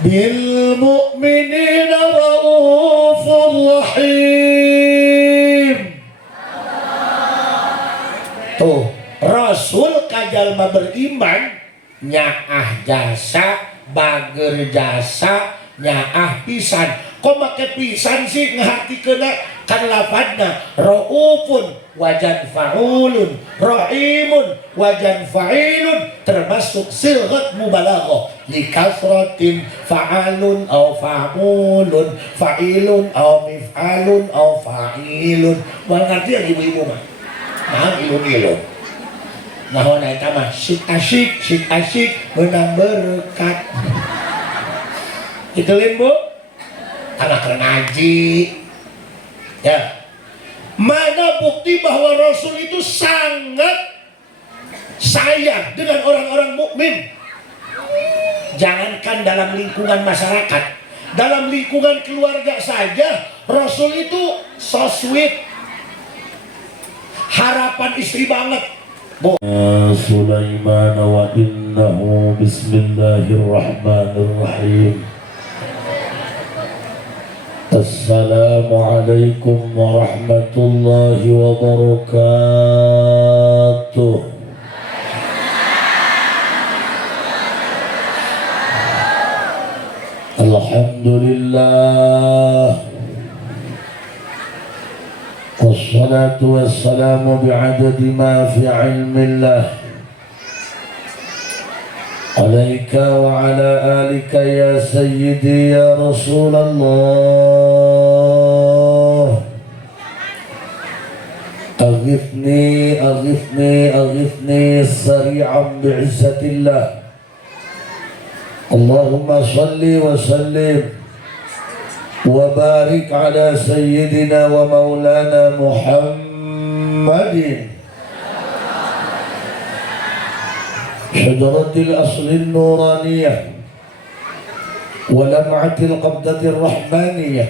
bil mu'minina raufur rahim. Tuh, Rasul kajalma beriman nyaah jasa, bager jasa, nyaah pisan. Kok make pisan sih ngerti kena kan lafadna raufun wajan fa'ulun, rahimun wajan fa'ilun, termasuk silghat mubalaghah likasratin fa'alun aw fa'ulun, fa'ilun aw mif'alun aw fa'ilun. Mal ngerti yang ibu-ibu mah? Nah, ilun-ilun. Nah, eta mah syik asyik menang berkat. Itu limbu anak ngaji ya. Mana bukti bahwa Rasul itu sangat sayang dengan orang-orang mukmin? Jangankan dalam lingkungan masyarakat, dalam lingkungan keluarga saja Rasul itu so sweet, harapan istri banget. Sulaiman wa innahu bismillahirrahmanirrahim. Assalamualaikum warahmatullahi wabarakatuh. Alhamdulillah, wassalatu wassalamu bi'adadi ma fi ilmillah alaika wa ala alika ya sayyidi ya Rasulullah. Aghithni aghithni aghithni sari'an bi'izzatillah. Allahumma salli wa sallim wa barik ala sayyidina wa maulana Muhammadin شجرة الأصل النورانية ولمعة القبضة الرحمانية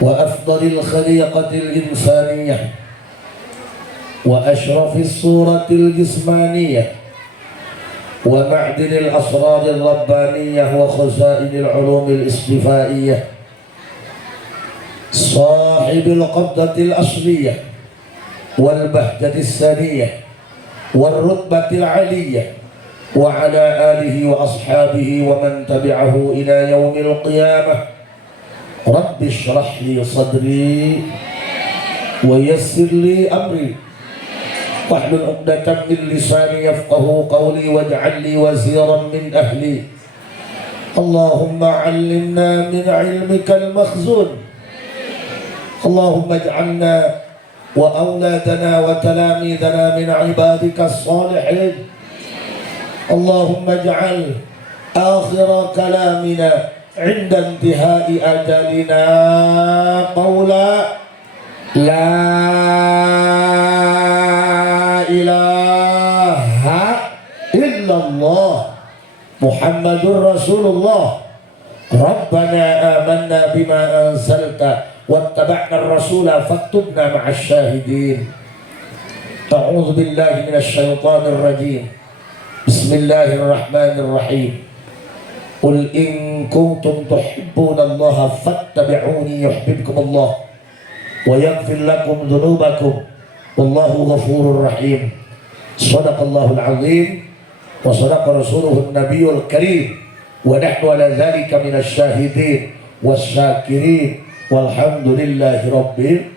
وأفضل الخليقة الإنسانية وأشرف الصورة الجسمانية ومعدن الأسرار الربانية وخزائن العلوم الاصطفائية صاحب القبضة الأصلية والبهجة الثانية والرتبة العلية وعلى آله وأصحابه ومن تبعه إلى يوم القيامة. رب اشرح لي صدري ويسر لي أمري واحلل عقدة من لساني يفقه قولي واجعل لي وزيرا من أهلي. اللهم علمنا من علمك المخزون. اللهم اجعلنا وأولادنا وتلاميذنا من عبادك الصالحين. اللهم اجعل آخر كلامنا عند انتهاء أجلنا قولا لا إله إلا الله محمد رسول الله. ربنا آمنا بما أنزلت واتبعنا الرسول فاكتبنا مع الشاهدين. أعوذ بالله من الشيطان الرجيم. بسم الله الرحمن الرحيم. قل إن كنتم تحبون الله فاتبعوني يحببكم الله ويغفر لكم ذنوبكم والله غفور رحيم. صدق الله العظيم وصدق رسوله النبي الكريم ونحن على ذلك من الشاهدين والشاكرين walhamdulillahi rabbil.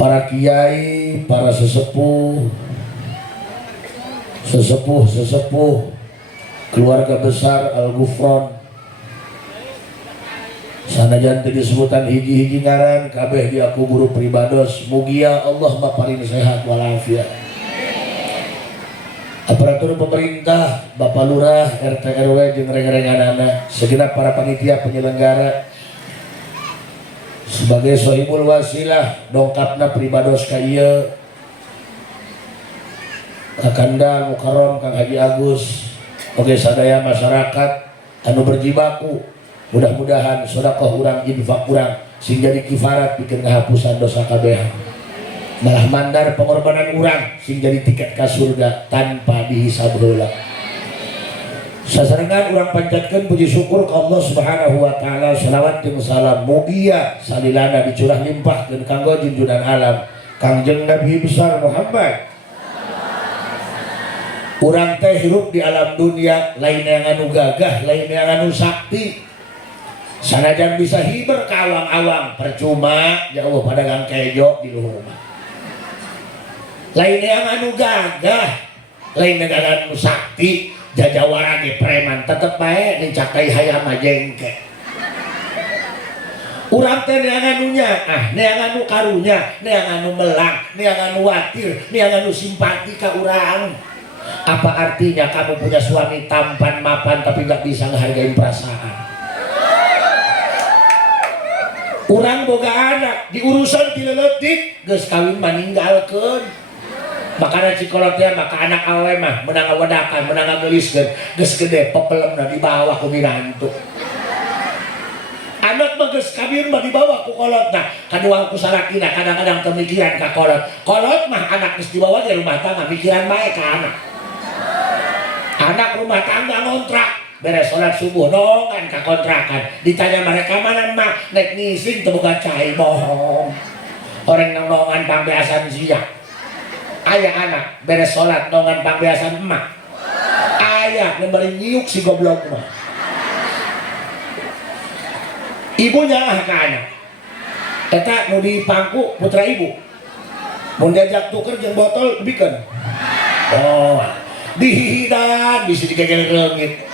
Para kiai, para sesepuh keluarga besar Al-Ghufran, sanajan teu disebutan hiji-hiji ngaran kabeh di aku guru pribados, mugia Allah maparin sehat walafiat. Aparatur pemerintah, Bapak Lurah, RT RW jeung reng-renganana, segenap para panitia penyelenggara, sebagai sohibul wasilah dongkapna pribados ka ieu Kakanda Mukarram Kang Haji Agus, oge sadaya masyarakat anu berjibaku, mudah-mudahan sedekah urang infak urang sing jadi kifarat bikin ngahapusan dosa kabeh, malah mandar pengorbanan urang sing jadi tiket ka surga tanpa dihisab heula. Sasarengan urang panjatkeun puji syukur ka Allah Subhanahu wa taala, shalawat jeung salam mugia salilana dicurah limpahkeun kanggo junjunan alam Kangjeng Nabi besar Muhammad. Urang teh hirup di alam dunia lain yang anu gagah, lain yang anu sakti. Sanajan bisa hiber ka awang-awang percuma ya Allah padagang kejo di luhur mah. Lain yang anu gagah, lain yang anu sakti. Jajawara ge preman tetep bae dicakai hayam jengke. Urang teh neangan anu nyaah, neangan anu karunya, neangan anu melang, neangan anu watir, neangan anu simpati ka urang. Apa artinya kamu punya suami tampan mapan tapi gak bisa ngehargain perasaan? Urang boga anak diurusan ti leutik geus kawin maninggalkeun. Makanya cikolot ya maka anak awe mah menang wadakan menang geliskeun geus gede pepelemna dibawa ku minantu. Anak mah geus kabir mah dibawa ku kolotna kadua ku salakina kadang-kadang pemikiran ka kolot. Kolot mah anak geus dibawa di rumah tangga mikiran bae ka anak. Anak rumah tangga ngontrak beres sholat subuh nongan ka kontrakan ditanya mereka mana mak naik ngising teu boga cai bohong. Orang nongan pambeasan siang. Ayah anak beres sholat nongan pangbeasan emak. Ayah nembali nyiuk si goblok mah. Ibunya ke anak. Eta mau di pangku putra ibu. Mau diajak tuker jeung botol bikin. Oh, dihidan bisa digegel leungit.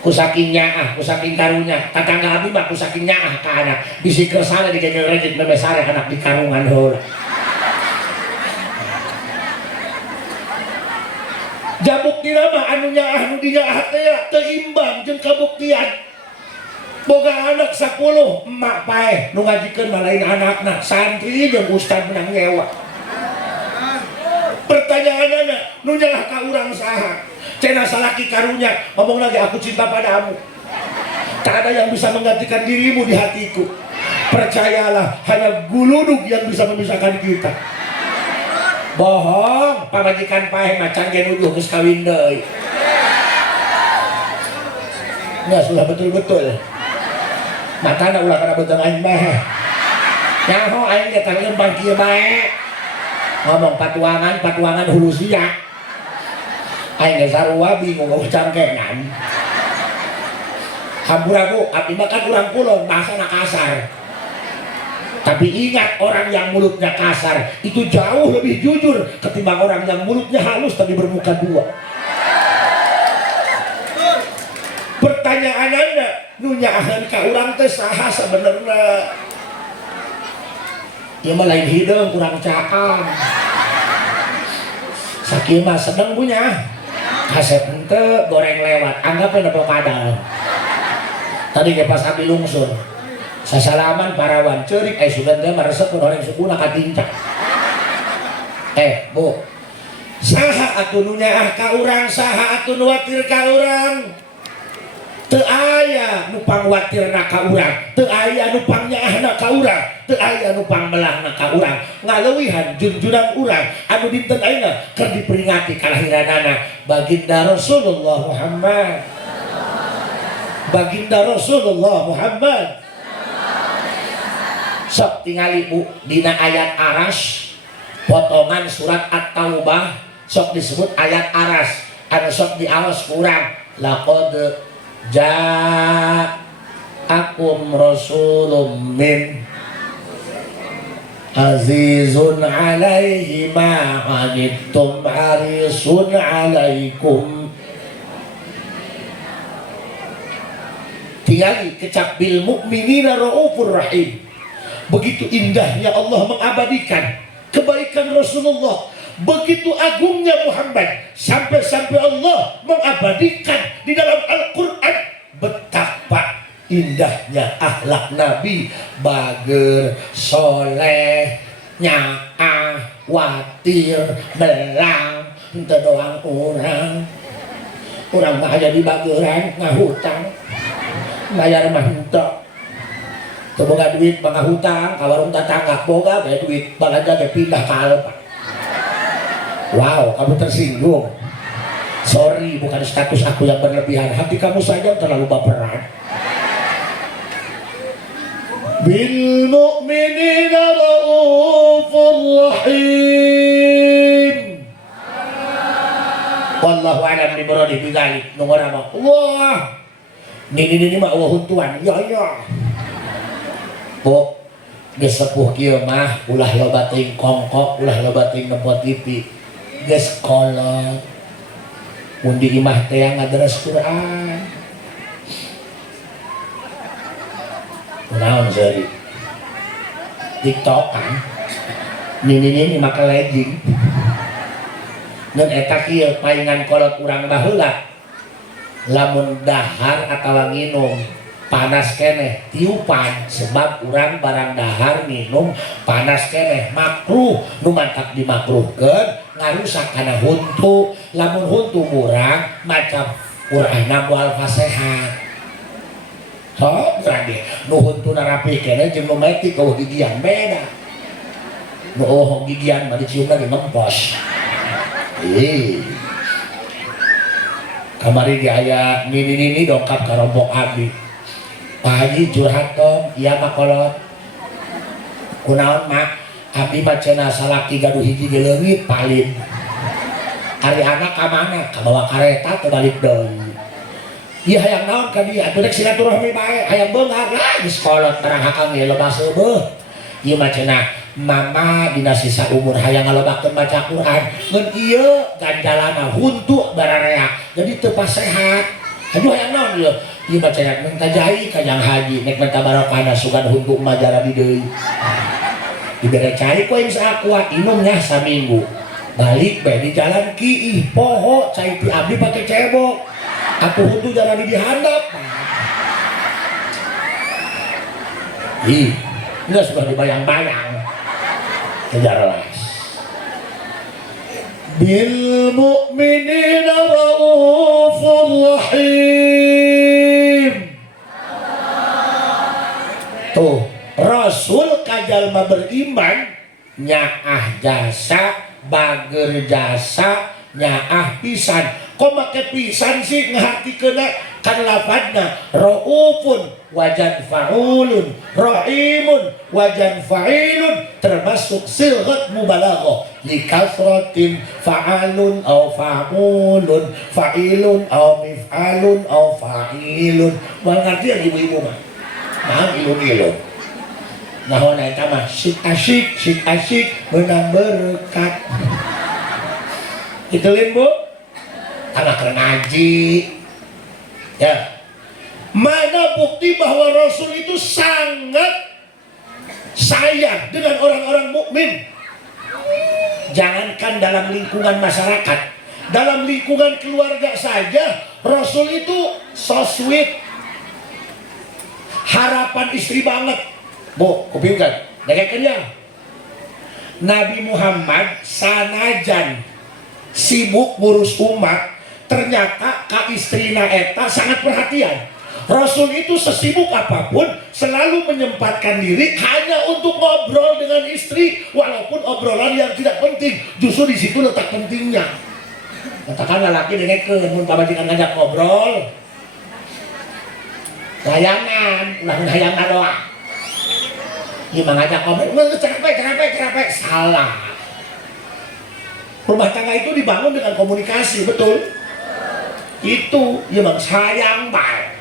Ku saking nyaah, ku saking karunya. Tetangga abi mah ku saking nyaah ka anak. Bisi kersana digegel leungit memesare anak di karungan heula. Jabuktina mah anu nyaah anu dinyaah teh teu imbang jeung kabuktian. Boga anak 10 emak paeh nu ngajikeun mah lain anakna, santri jeung ustad menang nyewa. Pertanyaanna nu nyaah ka urang saha? Cenah salaki karunya ngomong lagi aku cinta padamu. Tak ada yang bisa menggantikan dirimu di hatiku. Percayalah hanya guludug yang bisa memisahkan kita. Bohong, pamajikan paeh macan ge nuduh geus kawin deui. Ya sudah betul-betul. Matana ulah kana beutang aing bae. Nyaho aing ge teh lembang kieu bae. Ngomong patuangan hulu sia. Aing ge sarua bingung cangkengan. Hampuraku abdi mah kan urang kulon bahasana kasar. Tapi ingat orang yang mulutnya kasar itu jauh lebih jujur ketimbang orang yang mulutnya halus tapi bermuka dua. Pertanyaan anda, nu nyaahan ka urang teh saha sabenerna? Ieu mah lain hideung kurang caang. Sakieu mah sedeng punya. Kasep henteu goreng lewat, anggapna nepo kadal. Tadi ge pas abdi lungsur. Sasalaman parawan ceurik sugan teh maresepkeun horeng sukuna katinca. Bu. Saha atuh nu nyaah ka urang, saha atuh nu watir ka urang? Teu aya nu pangwatirna ka urang, teu aya nu pangnyaahna ka urang, teu aya nu pangmelahna ka urang. Ngaleuwihan junjunan urang anu dinten ayeuna keur diperingati kalahiranana baginda Rasulullah Muhammad. Baginda Rasulullah Muhammad. Sok tingali bu dina ayat aras potongan surat At-Taubah sok disebut ayat aras anu sok diaos kurang laqad ja'akum rasulun min azizun alaihi ma anittum harisun alaikum. Tingali kecap bil mu'minina raufur rahim. Begitu indahnya Allah mengabadikan kebaikan Rasulullah, begitu agungnya Muhammad, sampai-sampai Allah mengabadikan di dalam Al-Quran betapa indahnya akhlak Nabi, bager, soleh, nyaah, watir, belang, itu doang orang mah aja di bageran ngahutang bayar mah henteu. Teu boga duit mangga hutang ka warung tetangga, boga bae duit balanja ge pindah ka Alpa. Wow, kamu tersinggung. Sorry, bukan status aku yang berlebihan, hati kamu saja terlalu baperan. Bil mu'minina raufur rahim. Wallahu a'lam bimuradi bidzalik. Nungora mah Allah. Nini mah Allah huntuan. Ya. Po geus sepuh kieu mah ulah loba teuing kongkok, ulah loba teuing nepot TV. Geus kolot. Mun di imah teh ngadres Quran. Naon seri TikTok kan nini make legging dan eta kieu paingan kolot urang baheula lamun dahar atawa nginum panas keneh tiupan sebab urang barang dahar minum panas keneh makruh nu mantap dimakruhkeun ngarusak kana huntu lamun huntu murang maca Qur'ana moal fasehat. So, berarti nu huntu rapi kene jeung nu mati kau gigian beda. Nu gigian mah dicium lagi ngempos. Kamari ge aya nini dongkap ka rombok abdi. Pak Haji curhat dong, iya mah kolot. Kunaon mah abdi mah cenah salaki gaduh hiji di leungit palin. Ari anak ka mana? Ka bawa kareta teu balik deui. Iya hayang naon ka dia atuh rek silaturahmi bae hayang beungar lah geus kolot barang hakang ge loba seubeuh ieu mah cenah mama dina sisa umur hayang ngalobakeun maca Quran ngeun ieu ganjalana huntu bararea jadi teu pasehat aduh hayang naon ieu ieu mah cenah mun tajai ka Jang Haji nek menta barokahna sugan huntu mah jarabi deui dibere cai ku aing sakuat inum nya saminggu balik bae di jalan kiih poho cai ti abdi pake cebok aku huntu jarang dihandap. Enggak suka dibayang-bayang. Kejarlas. Bil mu'minina raufur rahim. Tuh, Rasul kajalma beriman nyaah jasa, bager jasa, nyaah pisan. Kok make pisan sih ngahati kena kan lafadna raufun wajan fa'ulun rahimun wajan fa'ilun termasuk silghat mubalaghah li kasratin fa'alun au fa'ulun fa'ilun au mif'alun au fa'ilun mal ngerti yang ibu-ibu mah nah ilun-ilun nahon eta mah syik asyik menang berkat itu Bu anak ngaji ya mana bukti bahwa Rasul itu sangat sayang dengan orang-orang mukmin jangankan dalam lingkungan masyarakat dalam lingkungan keluarga saja Rasul itu so sweet harapan istri banget Bu kupingkan dengarkan ya Nabi Muhammad sanajan sibuk ngurus umat ternyata ka istrina eta sangat perhatian Rasul itu sesibuk apapun selalu menyempatkan diri hanya untuk ngobrol dengan istri walaupun obrolan yang tidak penting justru di situ letak pentingnya katakan lelaki dengekeun mun pamajikan ngajak ngobrol layangan ulah hayangna doa ieu mah ngajak ngobrol cerapek salah rumah tangga itu dibangun dengan komunikasi betul itu ya bang sayang bae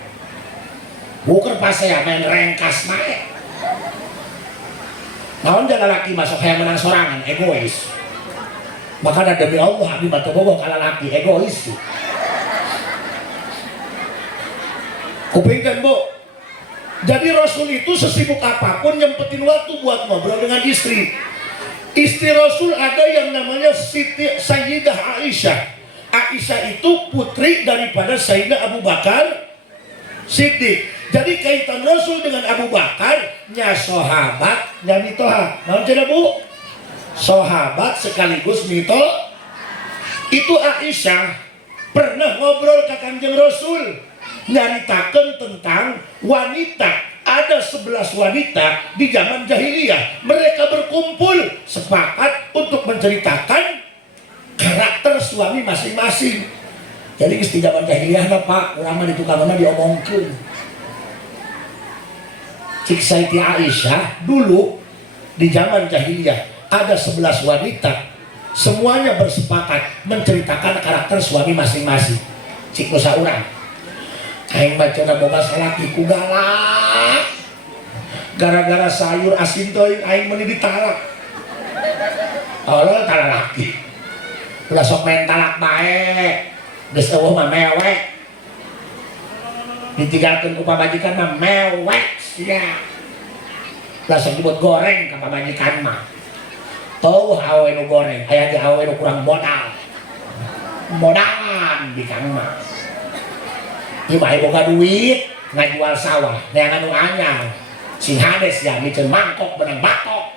bukan pas saya main rengkas bae naon jangan laki masuk kayak menang sorangan egois makanya demi Allah abdi batu bogoh kalau laki egois kupingkan Bu jadi Rasul itu sesibuk apapun nyempetin waktu buat ngobrol dengan istri Rasul ada yang namanya Siti Sayyidah Aisyah Aisyah itu putri daripada Sayyidina Abu Bakar Siddiq. Jadi kaitan Rasul dengan Abu Bakar nya sahabat nya mitoha. Naon cenah Bu? Sahabat sekaligus mito. Itu Aisyah pernah ngobrol ke Kanjeng Rasul nyaritakeun tentang wanita. Ada 11 wanita di zaman jahiliyah. Mereka berkumpul sepakat untuk menceritakan karakter suami masing-masing. Jadi di zaman jahiliyah Pak, ulama di tukang mah diomongkeun. Cik Saiti Aisyah dulu di zaman jahiliyah ada 11 wanita, semuanya bersepakat menceritakan karakter suami masing-masing. Cik nusa urang, aing bacana boga salaki ku galak, gara-gara sayur asin teuing aing meuni ditalak. Allah talak laki, ulah sok main talak bae, geus eueuh mah mewek, ditinggalkeun ku pamajikan mah mewek. Ya, langsung dibuat goreng ke pamajikan mah. Tuh awe nu goreng, aya di awe nu kurang modal. Modalan di kang mah. Ieu mah boga duit ngajual sawah, neangan nu anyar. Sing hades ya mikeun mangkok benang batok.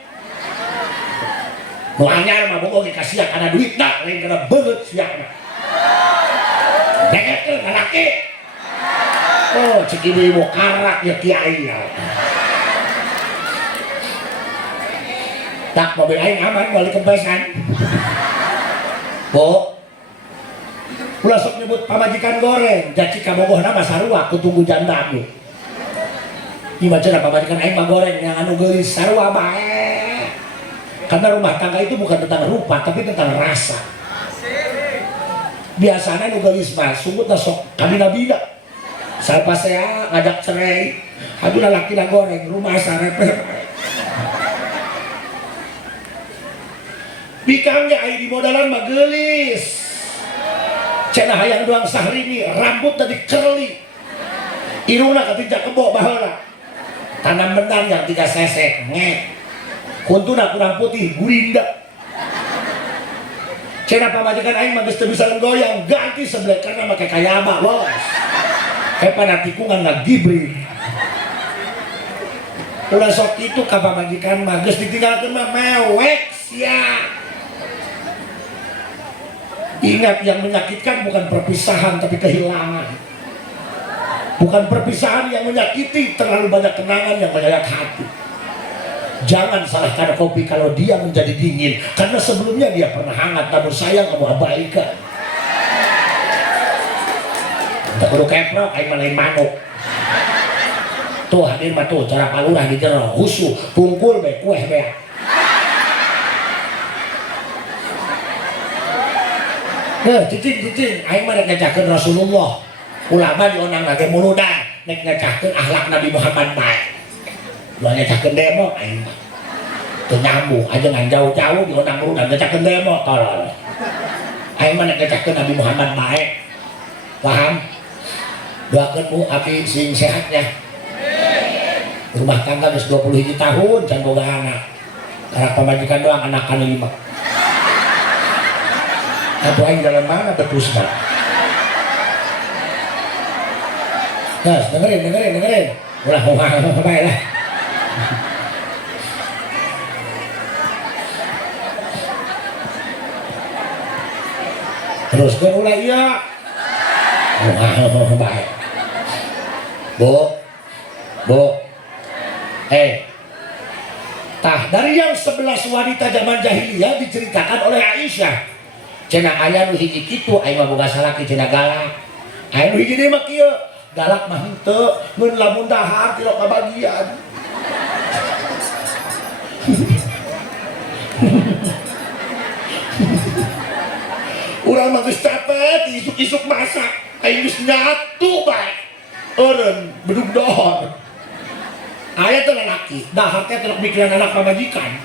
Nu anyar mah boga ge kasihan kana duit da, lain kana beungeut sia mah. Degekeun ka laki. Oh, cek ibu mau karak ya kiai ya. Tak mobil aing aman balik kebesan. Bu, ulah sok nyebut pamajikan goreng. Jadi kabogohna mah sarua kutunggu janda ieu. Ieu macana pamajikan aing mah goreng yang anu geulis sarua bae. Karena rumah tangga itu bukan tentang rupa tapi tentang rasa. Biasanya nu geulis mah sungguh sok kabina-bina. Salpa saya ngajak cerai, aduh laki lah goreng, rumah sarepe. Bikangnya air di modalan mah gelis. Cenah hayang doang sahrini, rambut tadi kerli. Iruna ketinjak kebo baheula. Tanam benang yang 3 sesek, ngek. Kuntuna kurang putih, gurinda. Cenah pamajikan aing mah geus teu bisa goyang, ganti sebelah karena make kayaba, bos. Kayak pada tikungan nggak gibri. Ulah sok itu kapal majikan mah geus ditinggalkeun mah mewek sia. Ingat yang menyakitkan bukan perpisahan tapi kehilangan. Bukan perpisahan yang menyakiti, terlalu banyak kenangan yang menyayat hati. Jangan salahkan kopi kalau dia menjadi dingin karena sebelumnya dia pernah hangat namun sayang kamu abaikan. Tak perlu keprok, aing mah lain manuk. Tuh hadir mah tuh cara palurah di jero, husu, pungkul be kueh be. Cicing, aing mah rek ngajakeun Rasulullah. Ulama dionang lagi muludan, rek ngajakeun akhlak Nabi Muhammad bae. Ulah ngajakeun demo aing mah. Teu nyambung, aja ngan jauh-jauh dionang muludan ngajakeun demo tolol. Aing mah rek ngajakeun Nabi Muhammad bae. Paham? Doakan Bu api sing sehatnya. Rumah tangga geus 21 tahun can boga anak. Karena pamajikan doang anak kan 5. Atuh aing jalan mana betus mah. Guys, dengerin. Ulah bae lah. Terus kan ulah iya. Baik. Bu, tah dari yang 11 wanita zaman jahiliyah diceritakan oleh Aisyah. Cenah aya nu hiji kitu, aing mah boga salaki cenah galak. Aya nu hiji deui mah kieu, galak mah henteu, mun lamun dahar tilok kabagian. Urang mah geus capek, isuk-isuk masak, aing geus nyatu bae. Eureun bedug dohor. Aya teh lalaki, dahar teh telok mikiran anak pamajikan.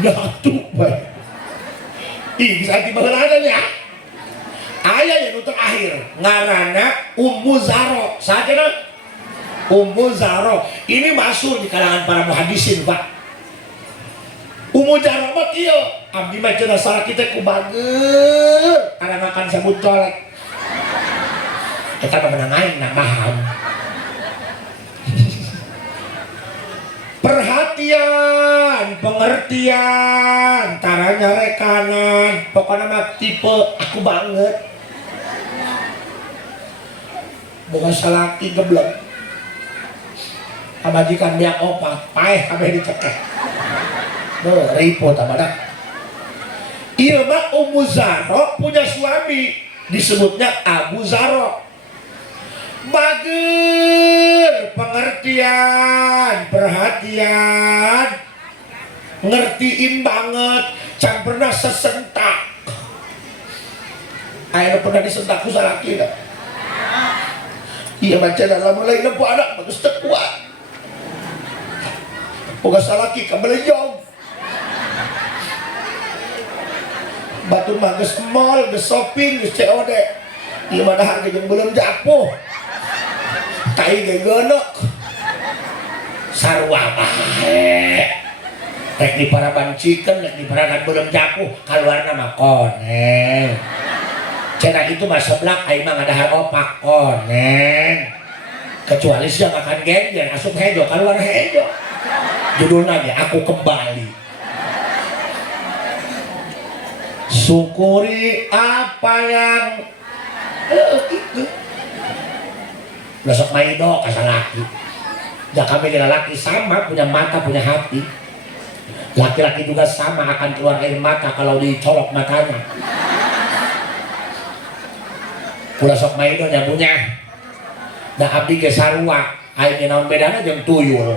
Nyatu bae. Ih, bisa dibaheulanan ya. Aya yang terakhir, ngaranna Ummu Zaro. Sajeuna Ummu Zaro. Ini masyhur di kalangan para muhaddisin, Pak. Ummu Zaro mah kieu, abdi mah cenah salaki teh ku bageur, kada makan sabut colek. Eta mah menang aing na paham. Perhatian, pengertian, taranya rekanan, pokoknya mah tipe aku banget. Bukan salaki geblek. Pamajikan biak opat, paeh kabeh dicekek. Ripot apa dah. Ieu mah Ummu Zaro punya suami disebutnya Abu Zaro. Bager pengertian, perhatian, ngertiin banget, can pernah sesentak. Ayo pernah disentak ku salaki dah. Iya macam dalam mulai nampak anak bagus terkuat. Boga salaki ka belejong. Batu mah geus mall, geus shopping, geus COD. Ieu mah dahar jeung belum japuh. Tai ge gonok. Sarua bae. Rek di paraban chicken, rek di paraban belum japuh, kaluarna mah koneng. Cenah itu mah seblak aing mah ngadahar opak koneng. Kecuali sia makan genjer asup hejo keluar hejo. Judulnya ge aku kembali. Syukuri apa yang gitu. Besok maido kasar laki. Ya kami dengan laki sama, punya mata, punya hati. Laki-laki juga sama akan keluar air mata kalau dicolok matanya. Ulah sok maido nyabunya. Da abdi ge sarua, aing naon bedana jeung tuyul.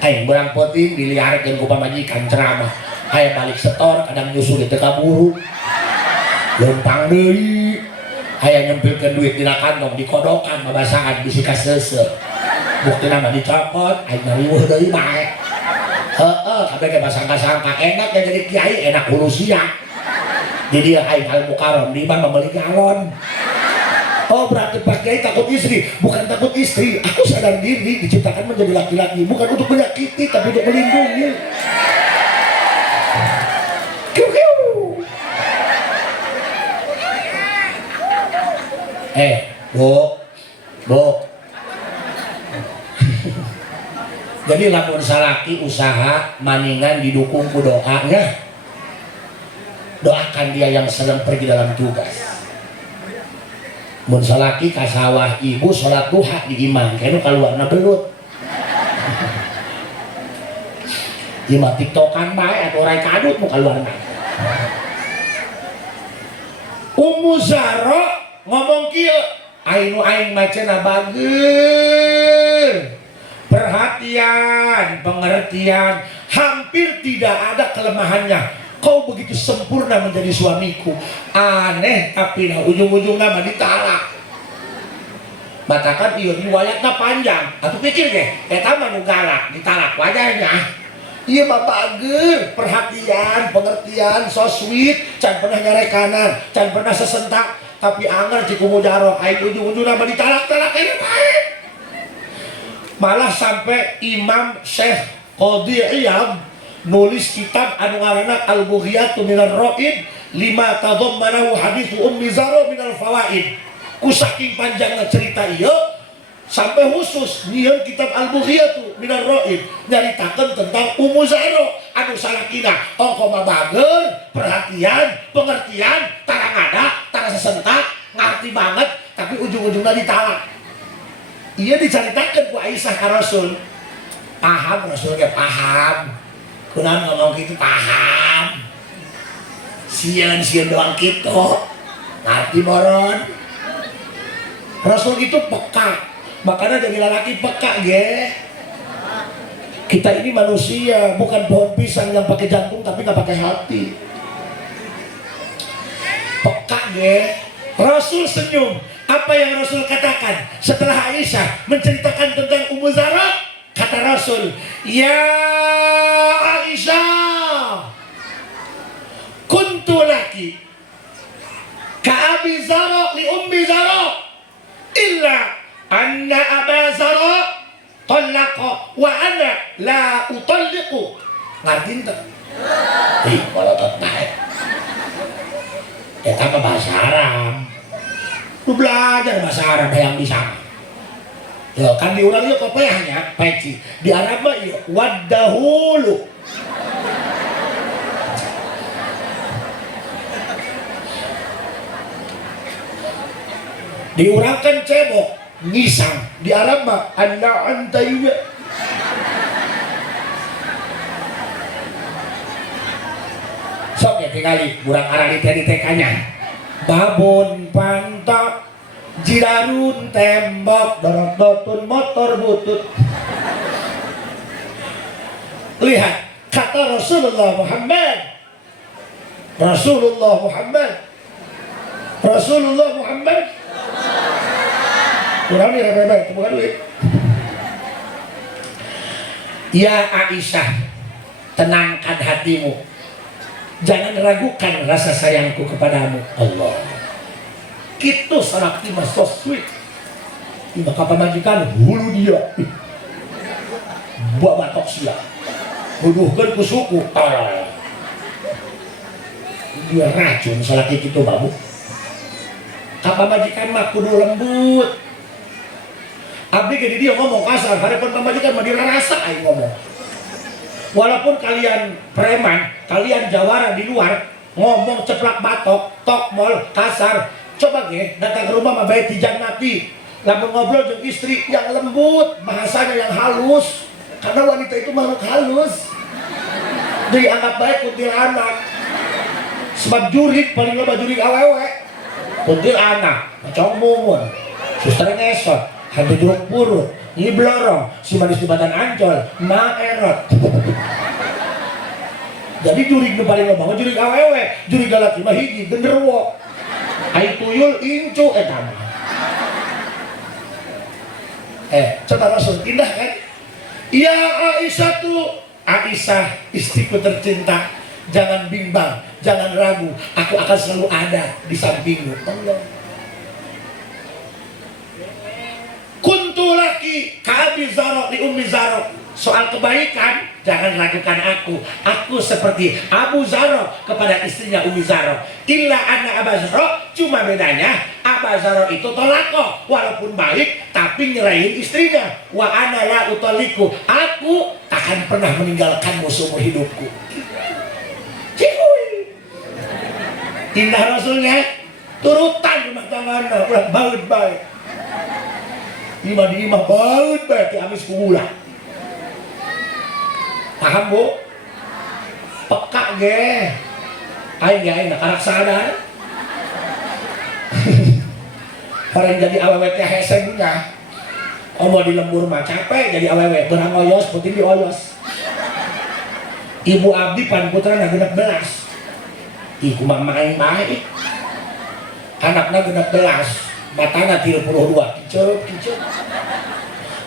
Aing berang penting diliarkeun ku pamajikan ceramah. Aing balik setor kadang nyusul teu kaburu. Lempang deui. Aing nyempilkeun duit dina kantong dikodokan babasaan bisi ka seuseu. Buktina mah dicokot, aing ngariweuh deui bae. Heeh, kabeh ge basangka-sangka enak ya jadi kiai, enak hulu siang. Jadi aing al mukarom di imam membeli galon. Oh berarti Pak Kiai takut istri, bukan takut istri. Aku sadar diri diciptakan menjadi laki-laki, bukan untuk menyakiti tapi untuk melindungi. Bu. Jadi lamun salaki usaha maningan didukung ku doanya. Doakan dia yang sedang pergi dalam tugas. Mun salaki ka sawah ibu salat duha di imam kenu kaluarna belut. Ieu mah tiktokan bae atuh rai kadut mu kaluarna. Ummu Zaro ngomong kieu, ainu aing macana bager. Perhatian, pengertian, hampir tidak ada kelemahannya. Kau begitu sempurna menjadi suamiku. Aneh tapi nah ujung-ujungnya mah ditalak. Matakan ieu riwayatna panjang. Atuh pikir ge, eta mah nu galak ditalak wajahnya. Ieu mah bager, perhatian, pengertian, so sweet, can pernah nyarekanan, can pernah sesentak, tapi anger ciku mujarok aing ujung-ujungna mah ditalak-talak kene bae. Malah sampai Imam Syekh Qadhi Iyad nulis kitab anu ngaranna Al-Bughiyatu Minar Ra'id lima tadhammanahu hadits Ummi Zaro minal fawaid. Ku saking panjangna cerita ieu sampai khusus nyieun kitab Al-Bughiyatu Minar Ra'id nyaritakeun tentang Ummu Zaro anu salakina ongko mah bager, perhatian, pengertian, tara ngada, tara sesentak, ngarti banget tapi ujung-ujungna ditalak. Ieu dicaritakeun ku Aisyah ka Rasul. Paham Rasul ge paham. Kunaon ngomong gitu paham. Sieun doang gitu. Ngerti moron. Rasul itu peka. Makanya jadi lelaki peka ge. Kita ini manusia, bukan pohon pisang yang pakai jantung tapi nggak pakai hati. Peka ge. Rasul senyum. Apa yang Rasul katakan setelah Aisyah menceritakan tentang Ummu Zara? Kata Rasul, ya Aisyah, kuntu laki ka Abi Zara li Ummi Zara illa anna Aba Zara talaqa wa ana la utalliqu. Ngerti ente? Ih, malotot bae. Eta mah bahasa Arab. Lu belajar bahasa Arab yang bisa. Ya kan di urang ieu kopehnya peci. Di Arab mah ieu waddahulu. Diurangkan cebok, ngisang. Di Arab mah anda antayuya. Sok ya tinggali urang arali teh di TK-nya. babon pantok jidarun tembok dorot dotun motor butut. Lihat kata Rasulullah Muhammad kurang nih bebek bukan duit. Ya Aisyah, tenangkan hatimu, jangan ragukan rasa sayangku kepadamu. Allah gitu sanak timah so sweet. Tiba kapan majikan hulu dia buat batok siap nuduhkan ku suku tolol dia racun salah gitu babu. Kapan majikan mah kudu lembut. Abdi jadi dia ngomong kasar, hadapan pamajikan mah dirasa aing ngomong. Walaupun kalian preman, kalian jawara di luar, ngomong ceplak batok, tok mol, kasar. Coba ge datang ke rumah mah bae tijang mati. Lamun ngobrol jeung istri yang lembut, bahasanya yang halus. Karena wanita itu makhluk halus. Jadi anggap baik kuntil anak. Sebab jurik paling loba jurik awewe. Kuntil anak, macam mumun, suster ngesot. Hantu jeruk purut, ini belorong, si manis di Batan Ancol, erot. Jadi jurig nu paling loba jurig awewe, jurig galaki mah hiji genderuwo. Ai tuyul incu eta mah. Coba Rasul indah kan? Ya Aisyah tuh, Aisyah istriku tercinta, jangan bimbang, jangan ragu, aku akan selalu ada di sampingmu. Allah. Kuntu laki ka'abi Zarok di Ummi Zarok. Soal kebaikan jangan ragukan aku. Aku seperti Abu Zarok kepada istrinya Ummi Zarok. Illa anna Aba Zarok, cuma bedanya Aba Zarok itu tolako, walaupun baik tapi nyerahin istrinya. Wa ana la utaliku, aku takkan pernah meninggalkanmu seumur hidupku. Cihuy. Indah Rasulnya turutan rumah tangannya udah baik-baik. Imah di imah baut baik habis gula. Paham bu? Peka ge. Aing ge aing karak sadar. Orang jadi awewe teh hese punya. Mau di lembur mah capek jadi awewe, berang oyos putih di oyos. Ibu abdi pan putra na 16. Iku mah main baik. Anakna 16. Matana 32, kicep.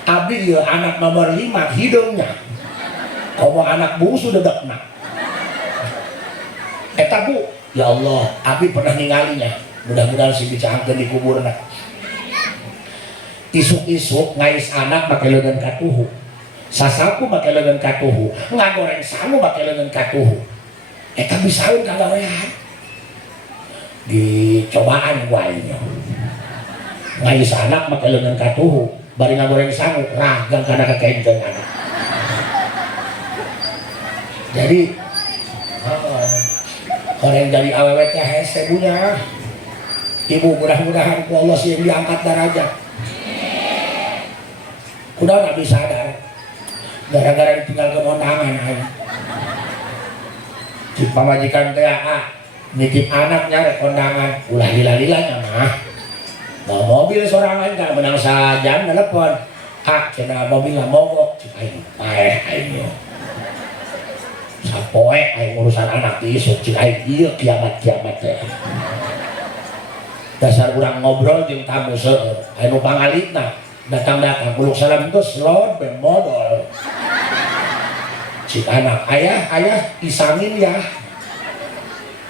Abdi ya anak nomor 5 hidungnya. Komo anak bungsu dedekna. Eta bu, ya Allah, Abdi pernah ninggalinya. Mudah-mudahan si dicaangkeun di kuburna. Isuk-isuk ngais anak make leungeun katuhu. Sasapu make leungeun katuhu, ngagoreng sangu make leungeun katuhu. Eta bisaeun kagawean. Dicobaan wae. Ngais anak make leungeun katuhu bari ngagoreng sangu ragang kana kakenceun anak. Jadi orang jadi awewe teh hese punya. Ibu mudah-mudahan ku Allah sih yang diangkat derajat. Kuda nabi sadar gara-gara ditinggal kemondangan aja. Di pamajikan teh nitip anaknya rek kondangan ulah lila-lilanya mah. Bawa mobil sorangan kan menang saja telepon. Cenah mobil nggak mogok, cik aing paeh aing. Sapoe aing urusan anak isuk cik aing ieu kiamat-kiamat teh. Dasar urang ngobrol jeung tamu seueur, anu pangalitna datang-datang puluk salam geus slot ben modal. Cik anak, ayah isangin ya.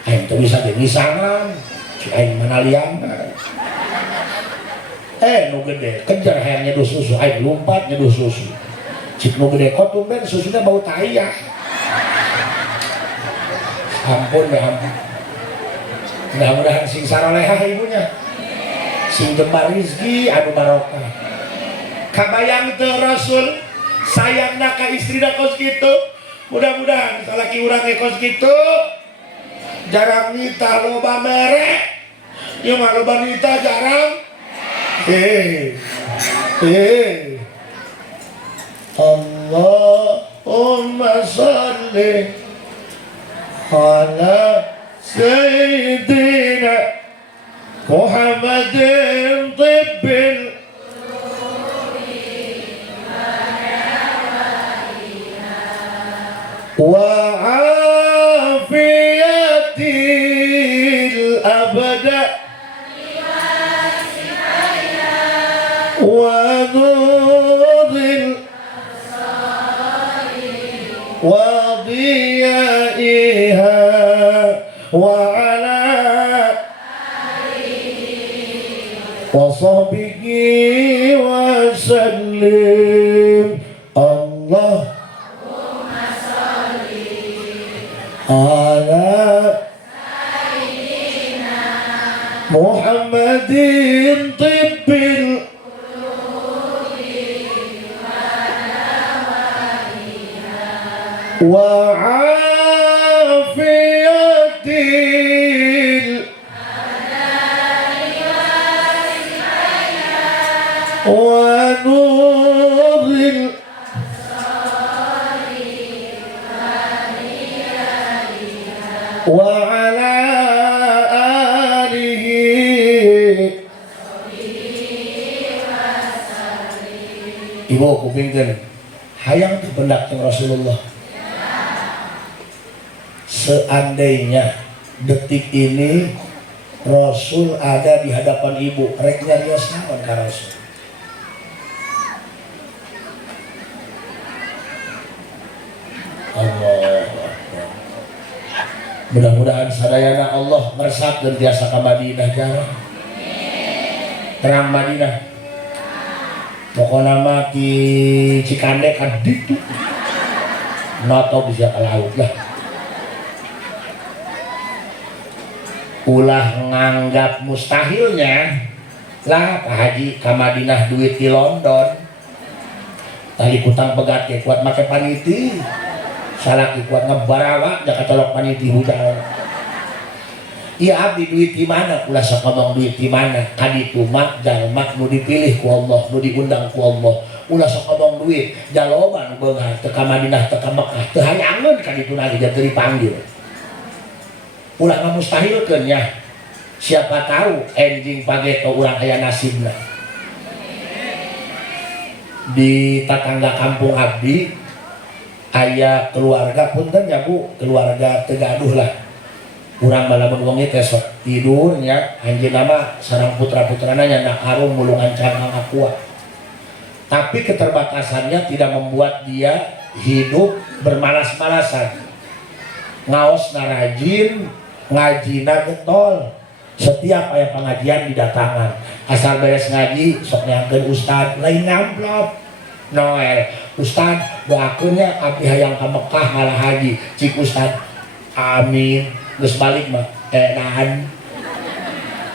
Aing teu bisa ngisangan, cik aing manalianna. Nu gede kejar hayang nyeduh susu, aing lompat nyeduh susu. Cik nu gede kok tumben susunya bau tai ya. Ampun ya ampun. Mudah-mudahan sing sarolehah ibunya, sing jembar rizki anu barokah. Kabayang teu Rasul sayangna ka istrina kos kitu. Mudah-mudahan salaki urang ge kos kitu jarang nita loba mere. Ieu mah loba nita jarang. Allahumma sholli ala sayyidina محمد طب وعافية الأبد ونور وضيائها وعلى وصحبه وسلم اللهم صل على سيدنا محمد طب القلوب ودوائها وعافية ونور وعلى آله Ibu kupingkeun hayang teh pendak Rasulullah. Seandainya detik ini Rasul ada di hadapan ibu, rek nyarios naon ka Rasul? Allah. Mudah-mudahan sadayana Allah meresap dan biasa ke Madinah jarang. Terang Madinah. Pokoknya mah di Cikande kan ditu. Noto bisa ke laut lah. Ulah nganggap mustahilnya lah Pak Haji ke Madinah duit di London. Tali kutang pegat ke kuat make paniti. Salah kuat ngebarawa jaka colok paniti hujan. Iya abdi duit di mana? Ulah sok ngomong duit di mana? Kaditu mak jalma nu dipilih ku Allah, nu diundang ku Allah. Ulah sok ngomong duit, jaloban beunghar teu ka Madinah teu ka Mekah, teu hayangeun kaditu nagi teu dipanggil. Ulah ngamustahilkeun nya. Siapa tahu enjing pageto urang aya nasibna. Di tetangga kampung abdi aya keluarga punten ya Bu, keluarga teu gaduh lah. Urang balamun wong teh sok tidurnya anjeunna mah sareng putra-putrana nya karung mulungan cangkang aqua. Tapi keterbatasannya tidak membuat dia hidup bermalas-malasan. Ngaosna rajin, ngajina getol. Setiap aya pengajian didatangan. Asal beres ngaji sok nyakeun ustad lain amplop. Noel, ustad doakeun nya abdi hayang ka Mekah ngalah haji. Cik ustad, amin. Terus balik mah, nahan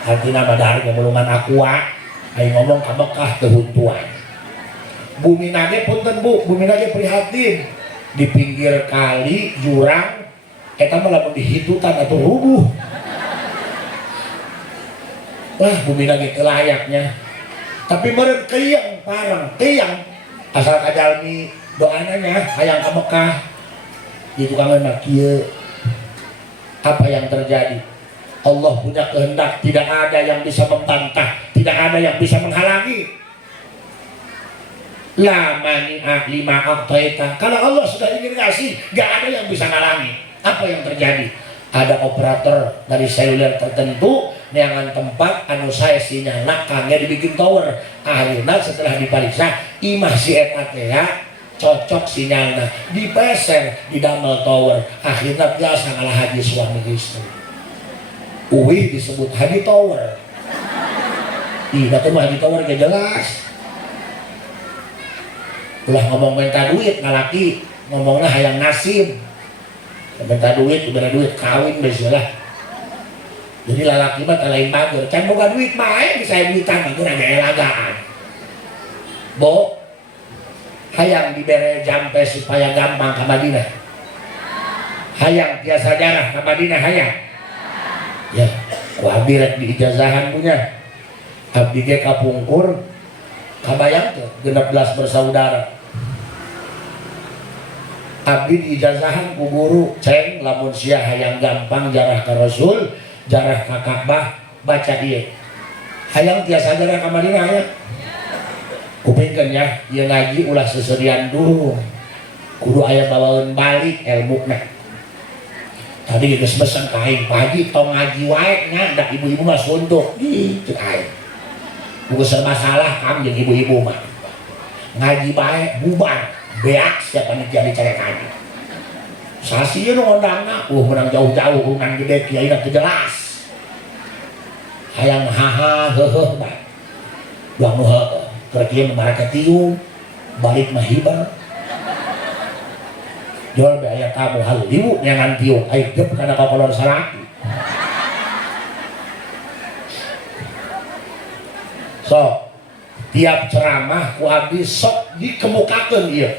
artinya mah dari ngomulungan aqua ayo ngomong ke Mekah kehuntuan bumi nage punten Bu, bumi nage prihatin di pinggir kali, jurang eta mah lamun dihitutan atau rubuh lah bumi nage kelayaknya tapi meureun keuyang parang, keuyang asal kajalmi doananya hayang ke Mekah itu kangen mah kieu. Apa yang terjadi? Allah punya kehendak, tidak ada yang bisa membantah, tidak ada yang bisa menghalangi. La mani'a lima a'taita. Kalau Allah sudah ingin ngasih, gak ada yang bisa ngalangi. Apa yang terjadi? Ada operator dari seluler tertentu neangan tempat anu sae sinyalna kangge dibikin tower. Akhirnya setelah diperiksa, imah si eta teh cocok sinyalnya dipeser di damel tower akhirnya biasa ngalah haji suami istri uwi disebut haji tower ih itu mah haji tower gak jelas ulah ngomong minta duit ngalaki ngomongnya hayang nasib minta duit diberi duit kawin biasalah jadi lalaki mah lain mager can boga duit mah bisa duitan mager ada elagaan Bo hayang dibere jampe supaya gampang ke Madinah hayang tiasa jarah ke Madinah hayang ya ku abdi rek di ijazahan punya abdi ge kapungkur kabayang tuh 16 bersaudara abdi di ijazahan ku guru ceng lamun sia hayang gampang jarah ke Rasul jarah ke Ka'bah baca ieu hayang tiasa aja ka Madinah ya. Kupingkeun ya, ieu ngaji ulah seserian dulu. Kudu aya bawaeun balik ilmuna. Tadi geus besen ka aing, Pak Haji tong ngaji wae nya, da ibu-ibu mah suntuk. Ih, ceuk aing. Bukan serba salah kam jeung ibu-ibu mah. Ngaji bae bubar, beak siapa panitia dicarekan. Sasieun ngondangna, menang jauh-jauh urang gede kiai teh jelas. Hayang haha heeh bae. Duang nu heueuh, keur kieu baraka tiung, balik mah hibar. Jual be aya tamu haliwu nyangan tiung, ai gep kana kakolor salaki. So, tiap ceramah ku abdi sok dikemukakeun ieu.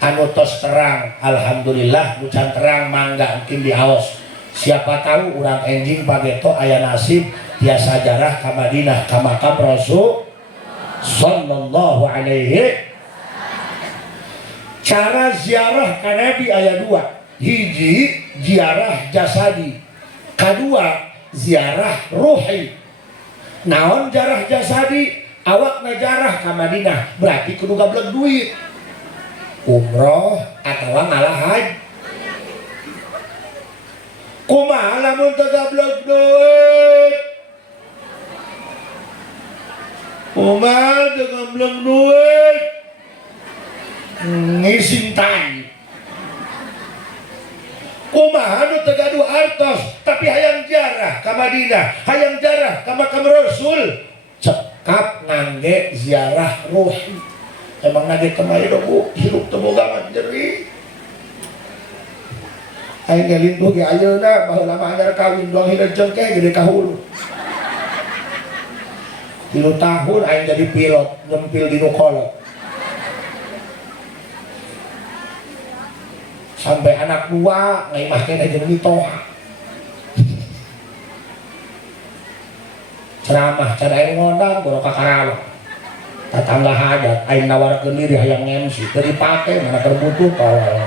Anu tos terang, alhamdulillah nu can terang mangga mungkin diaos. Siapa tahu urang enjing pageto aya nasib tiasa jarah ka Madinah ka makam Rasul sallallahu alaihi. Cara ziarah ka Nabi aya dua. Hiji ziarah jasadi, kedua ziarah ruhi. Naon jarah jasadi? Awakna jarah ka Madinah berarti kudu gablek duit. Umroh atawa malah haji. Kumaha lamun teu gablek duit? Kumaha teu gablek duit? Ngising tai. Kumaha nu teu gaduh artos tapi hayang jarah ka Madinah, hayang jarah ka makam Rasul. Cekap ngangge ziarah ruhi. Emang nage kemari dong bu, hidup teu boga manjeri. Aing ngelintuh ge ayeuna baheula mah anyar kawin doang hideung cengkeh gede kahulu. 3 tahun aing jadi pilot nyempil di nu kolot. Sampai anak 2 ngai mah kena jeung mitoha. Ceramah can aing ngondang goro ka Karawang. Tatangga hajat aing nawarkeun diri hayang MC teu dipake mana terbutuh tolol.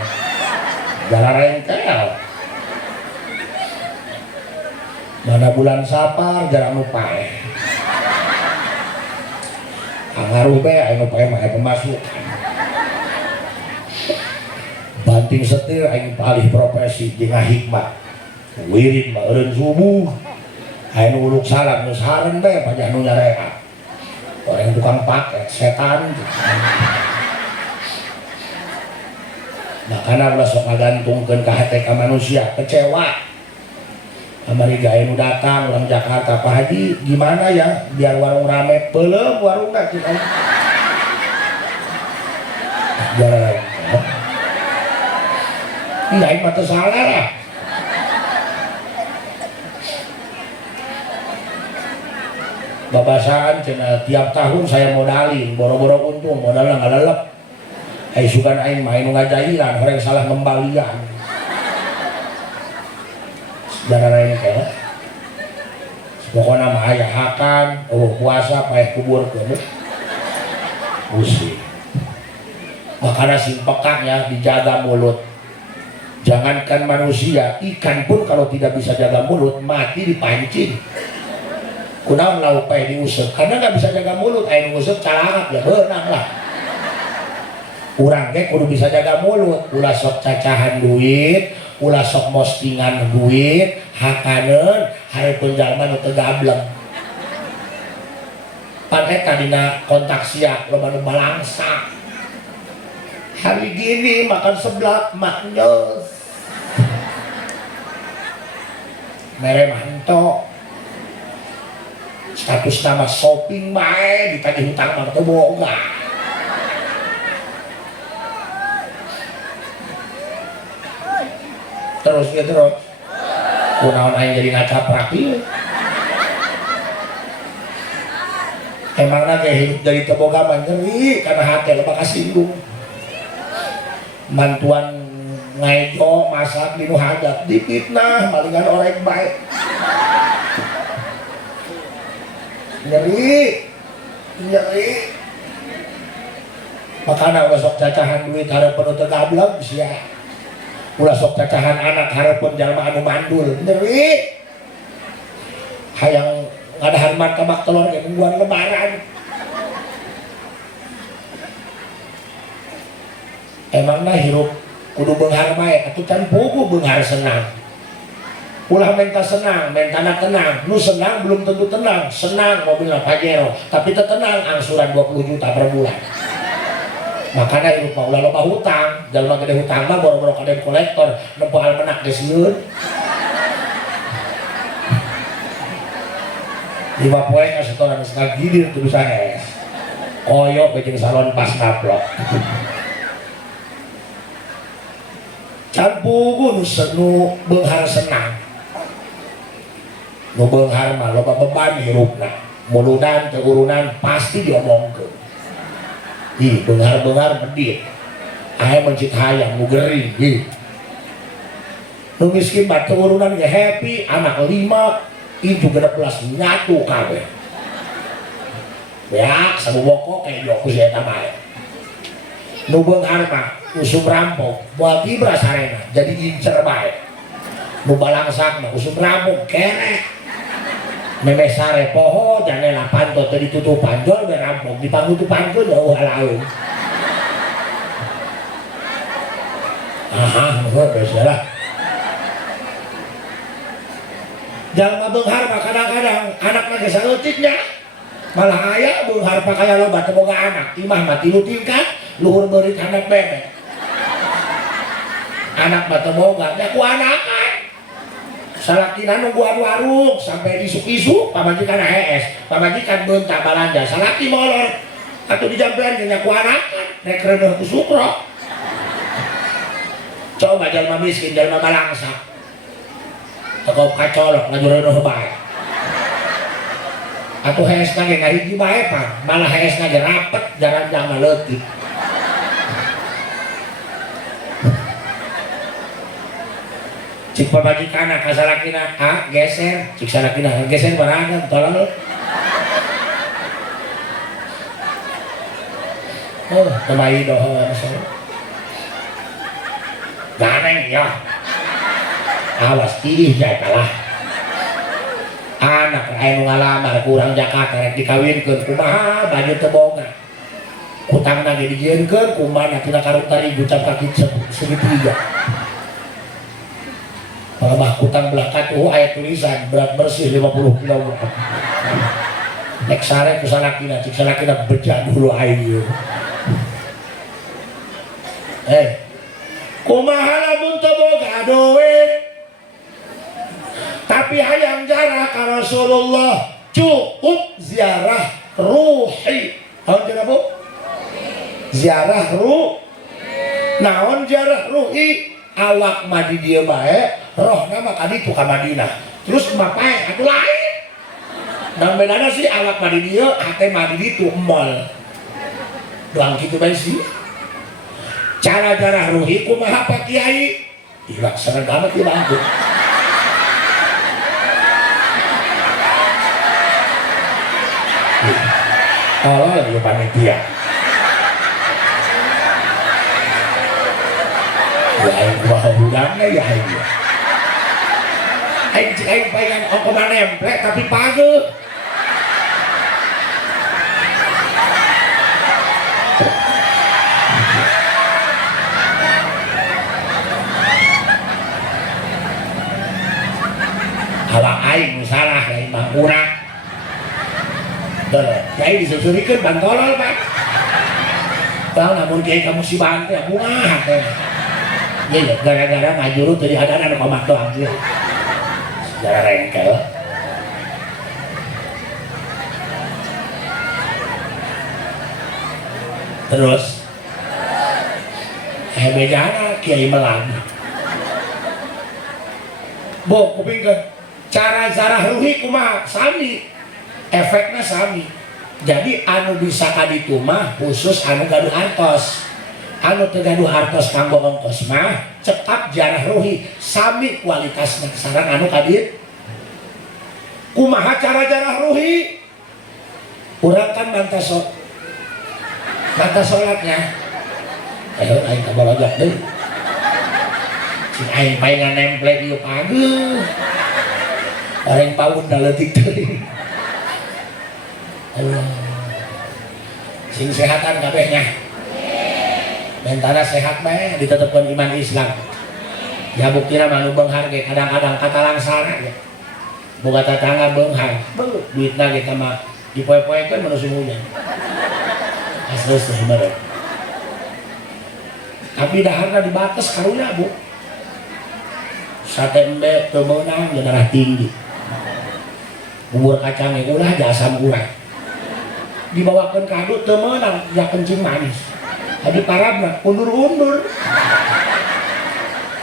Jalan rengkel. Mana bulan Sapar jarang nu paeh. Angaruh be aing nu paeh mah pemasukan. Banting setir aing palih profesi jeung hikmat. Wirid mah eureun subuh. Aing uluk salam nu sareng be pajah nu nyareat. Orang tukang paket setan. Makanya ulah sok ngagantungkeun ka hate ka manusia, kecewa. Kamari gawe nu datang ulang Jakarta, Pak Haji gimana ya biar warung rame? Belum warungna kita. Jalan. Ini mah teu salah lah. Babasaan cenah tiap tahun saya modalin, boro-boro untung, modalna ngalelep. Sugan aing main ngajahilan, orang salah ngembalian. Sejarah lain teh. Pokona mah aya hakan, puasa paeh kuburkeun. Pusing. Makanya si peka ya dijaga mulut. Jangankan manusia, ikan pun kalau tidak bisa jaga mulut mati dipancing. Kunaon lauk paeh diuseup, karena nggak bisa jaga mulut, aing nguseup calangap ya beunang lah. Urang ge kudu bisa jaga mulut, ulah sok cacahan duit, ulah sok postingan duit, hakaneun hareupun jalma nu teu gableng. Pan eta dina kontak siap loba nu balangsa. Hari gini makan seblak maknyos. Mere manto. Status nama shopping bae ditagih hutang mah teu boga. Terus ya terus. Kunaon aing jadi ngacaprak ieu. Emangna ge hidup dari teu boga mah nyeri kana hate loba kasinggung. Mantuan ngaejo masak di nu hajat dipitnah malingan orek bae. Nyeri. Makanya ulah sok cacahan duit hareupeun teu gableng sia. Ulah sok cacahan anak hareupeun jalma anu mandul. Nyeri. Hayang ngadahan martabak telur kayak mingguan lebaran. Emangna hirup kudu beunghar bae atuh can pugu beunghar senang. Ulah menta senang, mentana tenang. Nu senang belum tentu tenang. Senang mobilnya Pajero, tapi tenang angsuran 20 juta per bulan. Makanya hirup mah ulah loba hutang. Jalma gede hutang mah boro-boro kadang kolektor nempo almanak geus sieun. 5 poe ka setoran setengah gilir tulisan es. Koyo jeung salon pas naplok. Can pugu nu beunghar senang. Nu beunghar mah loba beban hirupna. Muludan teu urunan pasti diomongkeun. Ih, beunghar-beunghar medit. Aya mencit hayang nu gering ih. Nu miskin mah teu urunan ge happy, anak 5, itu 16 nyatu kabeh. Ya, sabuboko kayak joku si eta bae. Nu beunghar mah usum rampok, moal tibra sarena jadi incer bae. Nu balangsak mah usum rampok kerek. Meme sare poho janela panto teu ditutupan jol be rampok dipangutupan ke jauh halaeun. Aha, biasalah. Jalma beunghar mah kadang-kadang anakna geus saeutiknya. Malah aya beunghar pakaya loba teu boga anak, imah mah 3 tingkat, luhur beurit handap bebek. Anak mah teu boga, nya ku anakan. Salakina nungguan warung sampai isuk-isuk pamajikan AES, pamajikan beuntak balanja, salaki molor atuh dijampean nya ku anakan, rek reuneuh ku sukro. Coba jalma miskin, jalma balangsa. Tekop kacolok ngajureuh bae. Atuh heesna ge ngahiji bae pan, malah heesna ge rapet jaran-jang mah leutik. Cik pamajikanna ka salakina, geser, cik salakina geser barangan tolol. Oh, temai doh masalah. Ganeng ya. Awas tidih jay kalah. Anak aya nu ngalamar kurang Jakarta rek dikawinkeun kumaha baju teu boga. Utangna ge dijieunkeun kumaha tina karutari juta kaki segitiga. Mah utang belakang tuh aya tulisan berat bersih 50 kg. Nek sare ku salakina, cik salakina beja dulu ayo. Kumaha lamun teu boga duit. Tapi hayang jarah ka Rasulullah cukup ziarah ruhi. Naon cenah Bu? Ziarah naon ziarah ruhi? Awak mah di dieu bae, rohna mah ka ditu ka Madinah. Terus mapae atuh lain. Dan bedana sih awak mah di dieu, hate mah di ditu mall. Doang kitu bae sih. Cara-cara ruhi kumaha Pak Kiai? Dilaksanakan amat di bangku. Tolol ya panitia. Ya aing kumaha budangna ya aing. Aing pengen ongkos nemplek tapi pageuh. Halang aing salah aing mah kurang. Tuh, kiai disusurikan bantolol Pak. Tahu namun kiai kamu si bante bunga teh. Iya, gara-gara ngajuru tadi ada anak komak doang dia. Sejarah rengkel. Terus, bejana kiai melang. Bu, kupingkeun cara ruhi kumaha sami. Efeknya sami. Jadi anu bisa kaditu mah khusus anu gaduh artos. Anu teu gaduh artos kanggo ongkos mah cekap jarah ruhi sami kualitasna sareng anu kadit. Kumaha cara jarah ruhi? Urang kan manta salatnya. Ayo aing kabalajak deui. Si aing paengan nemplek ieu pageuh. Areng paun da leutik teuing. Allah. Sing sehatan kabehnya. Mentana sehat mah ditetepkeun iman Islam. Ya buktina mah nu beunghar ge kadang-kadang kata langsana ge. Boga tetangga beunghar, duitna ge mah dipoe-poekeun manu sumunya. Asli sebenarnya. Tapi daharna dibates karunya Bu. Sate embe teu meunang darah tinggi. Bubur kacang itu ulah asam urat. Dibawakeun kado teu meunang ya kencing manis. Adi parabna undur-undur.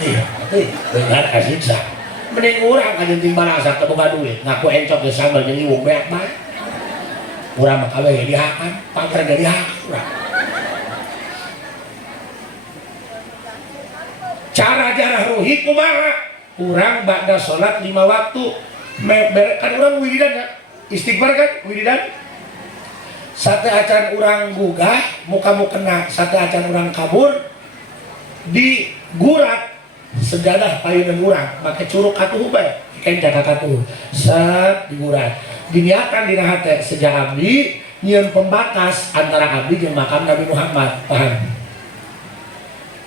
Iya, benar kasiksa. Mending urang kajenting balasa teu boga duit, ngaku encok ge sambal jeung iwung beak bae. Urang mah kabeh dihakan, pager ge dihakan. Cara jarah ruhi kumaha? Urang ba'da salat 5 waktu kan urang wiridan ya? Istighfar kan wiridan? Sate acan urang gugah muka kena sate acan urang kabur di gurat sejadah payunan urang make curug katuh bae kenca katuh set digurat diniakan dina hate sejak abdi nyieun pembatas antara abdi jeung makam Nabi Muhammad paham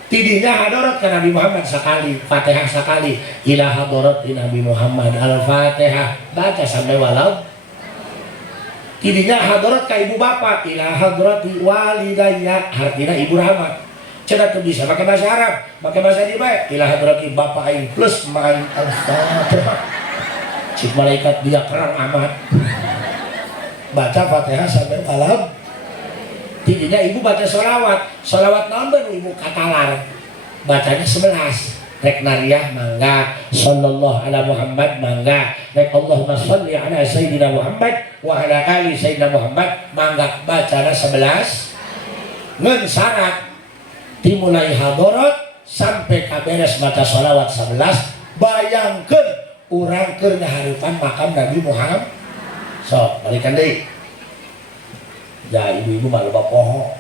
tidinya hadarat ke Nabi Muhammad sekali Fatihah sekali ila hadarat di Nabi Muhammad al-Fatihah baca sampai walau tidinya hadarat ka ibu bapak ila hadrati walidayya artinya ibu rahmat cenah teu bisa pakai bahasa Arab pakai bahasa di bae ila hadrati bapak aing plus main al-Fatihah cik malaikat dia kerang amat baca Fatihah sampai walau tidinya ibu baca sholawat naon ibu katalar bacanya 11 rek nariyah mangga sallallahu ala Muhammad mangga rek Allahumma sholli ala sayyidina Muhammad wa ala ali sayyidina Muhammad mangga bacana 11 ngeun syarat dimulai hadarat sampai kaberes baca sholawat 11 bayangkeun urang keur ngahareupan makam Nabi Muhammad sok balikan deui ya ibu-ibu mah loba poho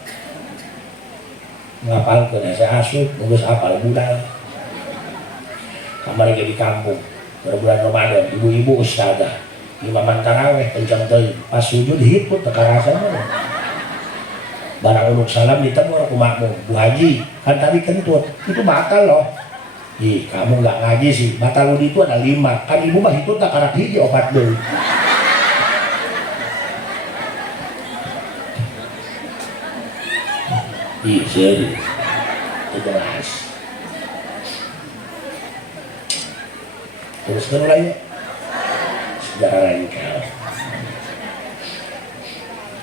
ngapalkeun saya asup geus apal budal kamari di kampung berbulan Ramadan ibu-ibu ustazah imaman taraweh kencang teuing pas sujud hiput teu karasa mah barang uluk salam ditemur ku makmum Bu Haji kan tadi kentut itu batal loh ih kamu nggak ngaji sih batal itu ada 5 kan ibu mah hitut tak karak hiji opat deui ih seri itu jelas teruskan mulai sejarah radikal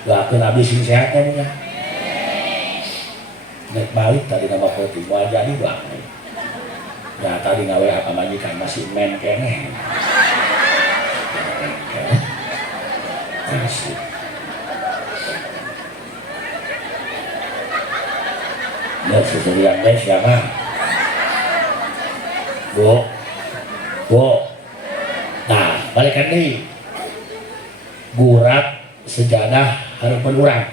doakeun abdi sing sehat ya nek balik tadi nama putih mau jadi doakeun ya tadi ngawe apa majikan masih men keneh masih ya seserian deh siapa Bu nah balikan nih gurat sejadah hareupeun urang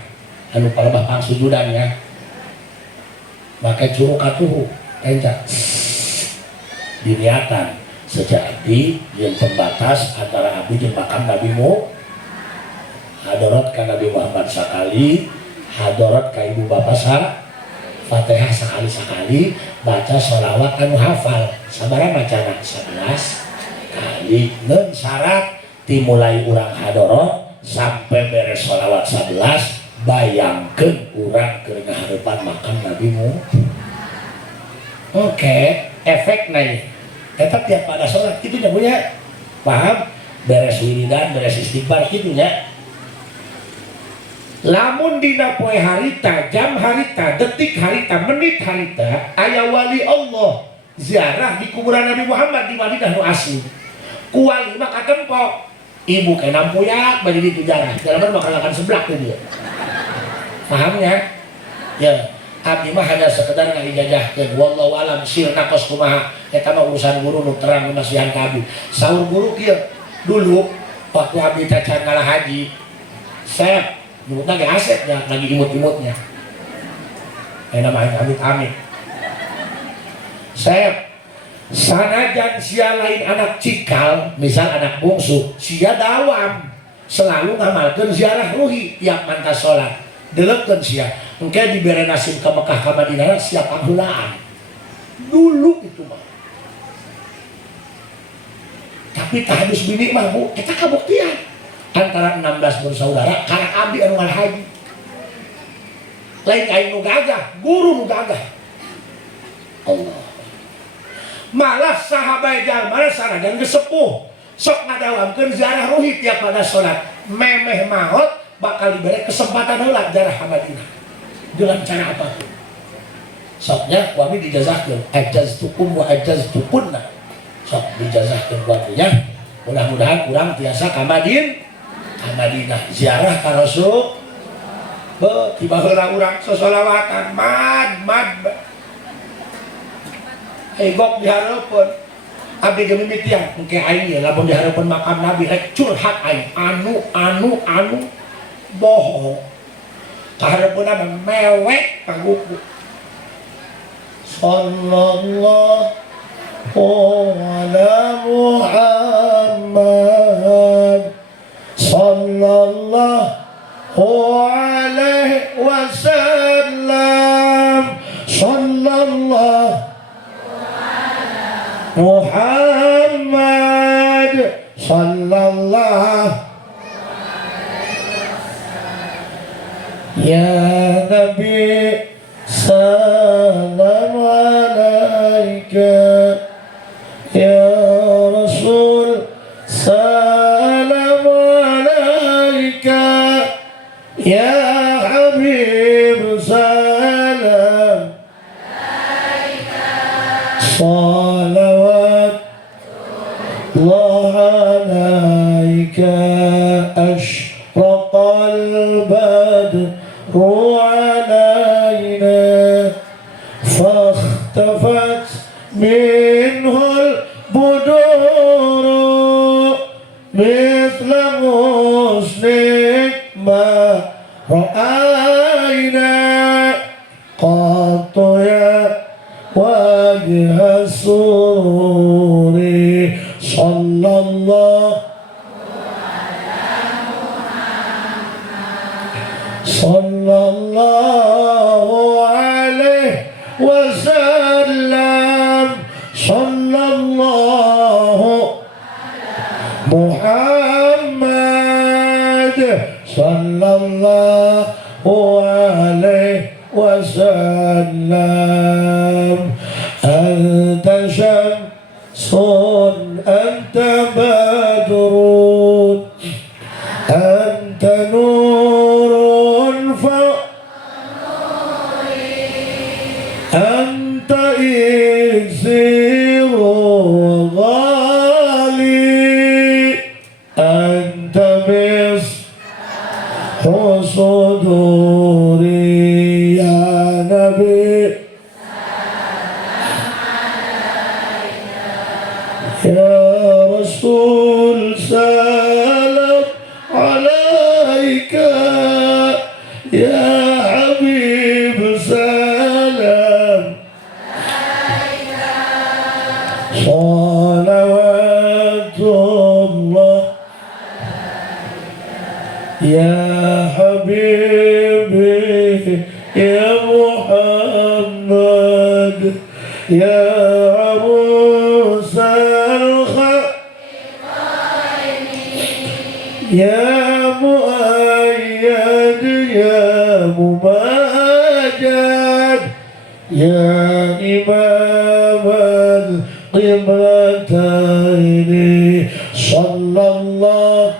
anu palebah pangsujudannya make curug katuh kenca diniatan sejati yang pembatas antara abdi jeung makam Nabi Muhammad hadarat ka Nabi Muhammad sakali hadarat ka ibu bapak Fatihah sekali-sekali baca sholawat anu hafal sabaraha bacana 11 kali ngeun syarat dimulai urang hadarat sampai beres sholawat 11 bayangkeun urang keur ngahareupan makam Nabi Muhammad oke efek naik tetap tiap pada sholat gitu nya punya paham beres wiridan beres istighfar gitu nya lamun dina poe harita jam harita detik harita menit harita aya wali Allah ziarah di kuburan Nabi Muhammad di Madinah nu asli ku wali mah katempo ibu kena puyak bari di jarah jalan bakal akan sebelah tuh dia pahamnya ya abdi mah hanya sekedar ngajajahkeun wallahu alam sirna kos kumaha eta mah urusan guru nu terang nasihan ka abdi saur guru kieu dulu waktu abdi teh can ngalah haji sep nyebut lagi asetnya, lagi imut-imutnya enak main amit-amit Sep sanajan sia lain anak cikal misal anak bungsu sia dawam selalu ngamalkeun ziarah ruhi tiap mantas salat. Deuleupkeun sia, engke dibere nasib ka Mekah ka Madinah siap panghulaan. Dulu itu mah. Tapi tahadus bini mah Bu, kita kabuktian. Antara 16 bersaudara karena abdi anu haji. Lain aing nu gagah, guru nu gagah. Allah. Malah sahabat jalma sanajan geus sepuh, sok ngadawamkeun ziarah ruhi tiap pada salat. Memeh maot bakal diberi kesempatan heula ziarah Madinah. Dengan cara apapun. Soknya kami dijazahkeun, ajaztukum wa ajaztukunna. Sok dijazahkeun kami ya. Mudah-mudahan urang tiasa ka Madinah ziarah ka Rasul. Tiba heula urang sosolawatan mad. Gok dihareupeun abdi ge mimitian engke aing ye lamun dihareupeun makam Nabi rek curhat aing anu bohong kahareupeunna mewek paguku sallallahu ala Muhammad sallallahu alaihi wasallam sallallahu Muhammad sallallahu ya Nabi salam alaika ya Rasul salam alaika ya Habib salam salawat Allah alaika ashraqal badru alaina fakhtafat minhul buduru mithla musnik ma ra'ayna qattu ya wajah sururi sallallahu alaihi wasallam sallallahu Muhammad sallallahu alaihi wasallam anta syamsun anta badrun anta nurun fa anta iksiru ghali anta mishu suduri ya Nabi ya Rasul salam alaika ya Habib salam salawatullah ya Habibi ya Muhammad ya ya muayyad ya mumajad ya imam al-qiblataini sallallahu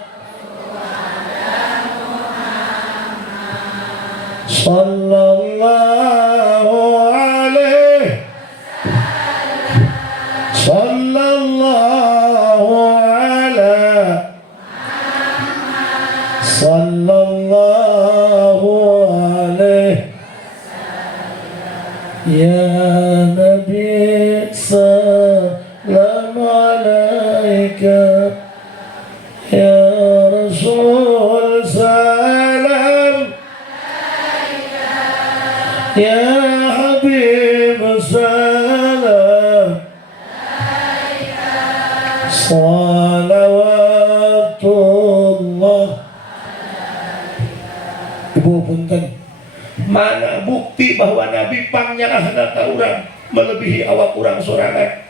alaihi sallallahu ala sallallahu alaihi ya Nabi salam alaika ya Rasul salam ya Habib salam salawatullah Mana bukti bahwa Nabi pangnyaahna ka urang melebihi awak urang sorangan.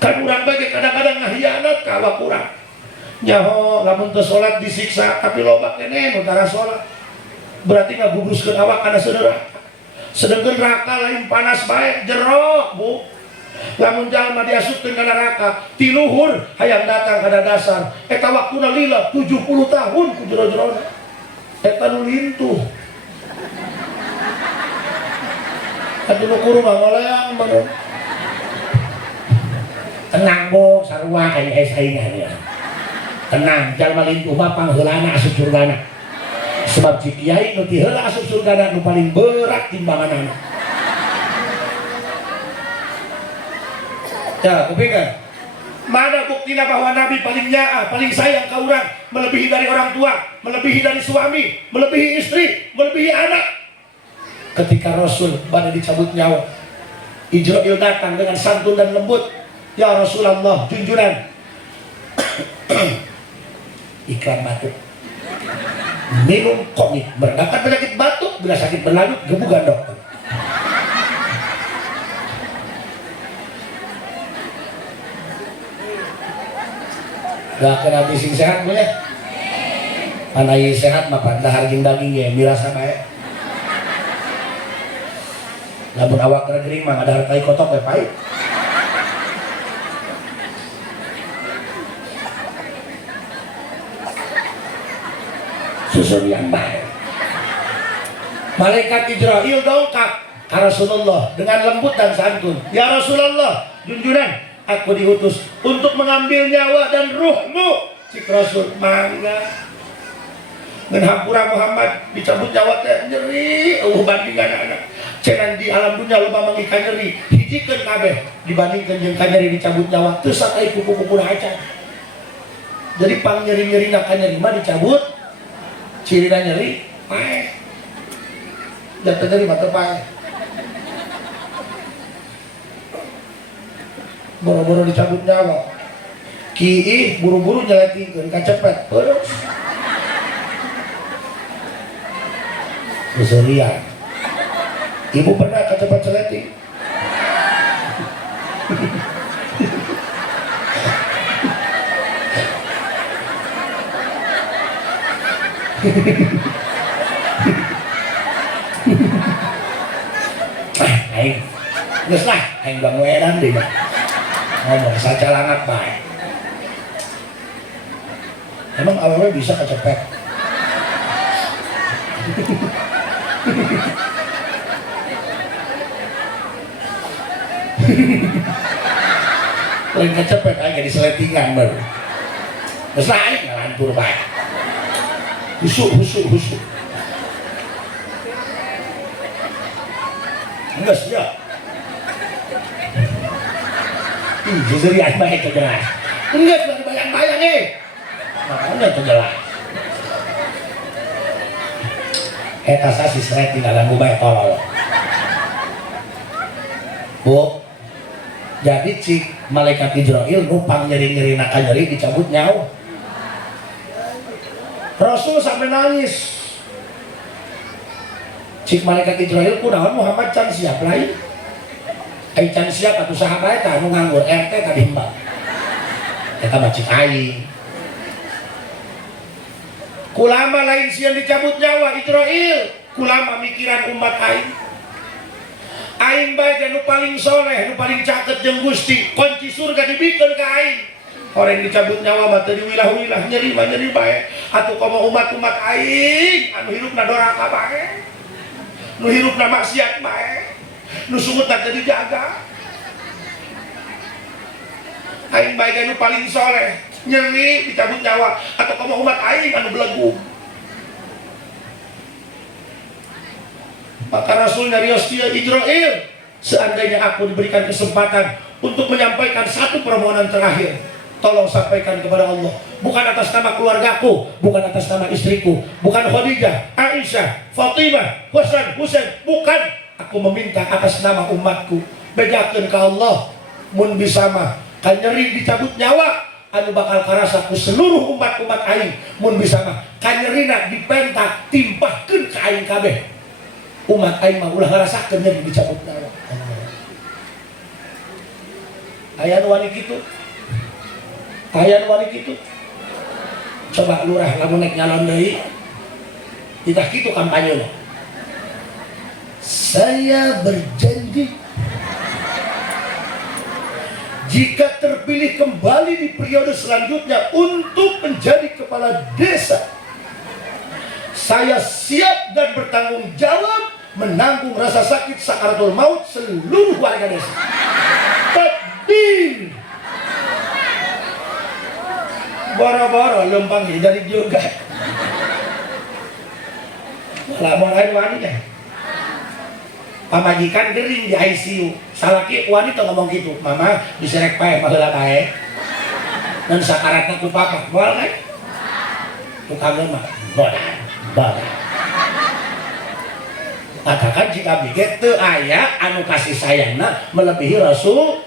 Kan urang bage kadang-kadang ngahianat ka awak urang. Nyaho lamun teu salat disiksa tapi loba keneh nu tara salat. Berarti ngagugruskeun awak kana saudara. Sedengkeun neraka lain panas bae jero, Bu. Lamun jalma diasupkeun ka neraka, ti luhur hayang datang kana dasar. Eta waktuna lila 70 tahun ku jero-jerona. Eta nu lintuh. Atuh nu kurung ngaleang mah. Tenang, Bu, sarua aya saingan ya. Tenang, jalma lintuh mah pangheulana asup surgana. Sebab si kiai nu ti heula asup surgana nu paling berat timbanganana. Ya, kupingkan. Mana buktinya bahwa Nabi paling nyaah, paling sayang ke orang, melebihi dari orang tua, melebihi dari suami, melebihi istri, melebihi anak. Ketika Rasul pada dicabut nyawa, Ijrail datang dengan santun dan lembut. Ya Rasulullah, junjungan. Ikram batuk. Minum komik, berdapat penyakit batuk, bila sakit berlanjut, gebukan dokter. Gak kena bising sehat punya. Panai sehat mah pandahar jeung daging ya mirasa bae. Lamun awak gering mah ada hartai kotok we pahit. Susurian bae. Malaikat Ijrail dongkap ka Rasulullah dengan lembut dan santun. Ya Rasulullah, junjungan, aku diutus untuk mengambil nyawa dan ruhmu. Cik Rasul, mangga. Ngan hampura Muhammad dicabut nyawa teh nyeri, bandingkan anak. Cenan di alam dunia loba mangika nyeri, hijikeun kabeh dibandingkeun jeung ka nyeri dicabut nyawa teu sakai kuku-kukuna acan. Jadi pang nyeri-nyerina ka nyeri mah dicabut, cirina nyeri, paeh. Jatuh nyeri mah teu paeh. Boro-boro dicabut nyawa, kiih buru-buru nyeletingkeun kacepet terus keserian. Ibu pernah kacepet celeting? Aing geus lah aing bangueran deui ngomong saja langat baik. Emang awalnya bisa kecepet? Lain kecepet aja di seletingan baru. Terus lain ngalantur baik. Husuk. Enggak siap. Jadi ayah itu jelas. Enggak cuma bayang-bayang makanya itu jelas. Eta sasi seret tinggalan gubay tolol. Bu, jadi cik malaikat Ijrail numpang nyeri-nyeri naka nyeri dicabut nyawa. Rasul sampai nangis. Cik malaikat Ijrail kunaon Muhammad can siap lain. Can siap atau sahabat anu nganggur RT tadi mbak. Eta mah cik aing. Kulama lain sian dicabut nyawa Ijrail, kulama mikiran umat aing. Aing bae nu paling soleh, nu paling caket jeung Gusti, kunci surga dibikeun ka aing. Orang dicabut nyawa mah teu diwilah-wilah nyeri mah nyeri bae. Atuh komo umat-umat aing anu hirupna doraka bae. Nu hirupna maksiat bae. Nu sungutna teu dijaga. Aing bae nu paling soleh, nyeri dicabut nyawa atau komo umat aing anu belegu. Maka Rasul nyarios dia Ijrail, seandainya aku diberikan kesempatan untuk menyampaikan satu permohonan terakhir, tolong sampaikan kepada Allah, bukan atas nama keluargaku, bukan atas nama istriku, bukan Khadijah, Aisyah, Fatimah, Hasan, Husain, bukan. Aku meminta atas nama umatku, bedakeun ka Allah, mun bisa mah kan nyeri dicabut nyawa anu bakal karasaku seluruh umat-umat aing, mun bisa mah kan nyerina dipentak timpahkeun ka aing kabeh. umat aing mah ulah ngarasakeun nya dicabut nyawa. Aya nu wani kitu. Aya nu wani kitu. Coba lurah lamun nek nyalon deui. Tidak kitu kampanyena. Saya berjanji jika terpilih kembali di periode selanjutnya untuk menjadi kepala desa, saya siap dan bertanggung jawab menanggung rasa sakit sakaratul maut seluruh warga desa. Takbir. Boro-boro lempang dari juga. Malah mau lain wanita. Pamajikan gering di ICU. Salaki wanita ngomong gitu, mama diserek pae baheula bae. Dan sakaratna ku papa, moal kan? Tukang mah bodan. Katakan jika biget teu aya anu kasih sayangna melebihi Rasul.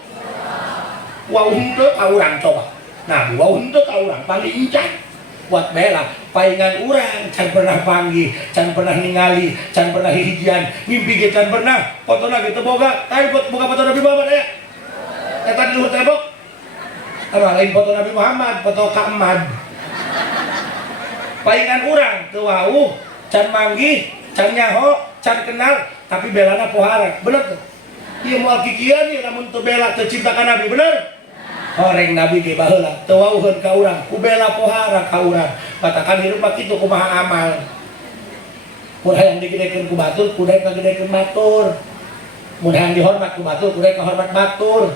Wau henteu ka urang coba. Nah, wau henteu ka urang paling encan. Buat bela paingan urang can pernah panggil, can pernah ningali, can pernah hijian, mimpi ge can pernah, fotona ge teu boga, tapi boga foto Nabi Muhammad aya. Eta di luhur tembok. Apa lain foto Nabi Muhammad, foto Kak Ahmad. Paingan urang teu wauh, can manggih, can nyaho, can kenal, tapi belana pohara. Bener tuh. Ieu moal kikian ieu lamun teu bela teu cinta ka Nabi, bener? Horeng Nabi ge baheula teu wauheun ka urang, ku bela pohara ka urang. Katakan hirup mah kitu kumaha amal. Mun hayang digedekeun ku batur, kudu kagedekeun batur. Mun hayang dihormat ku batur, kudu kahormat batur.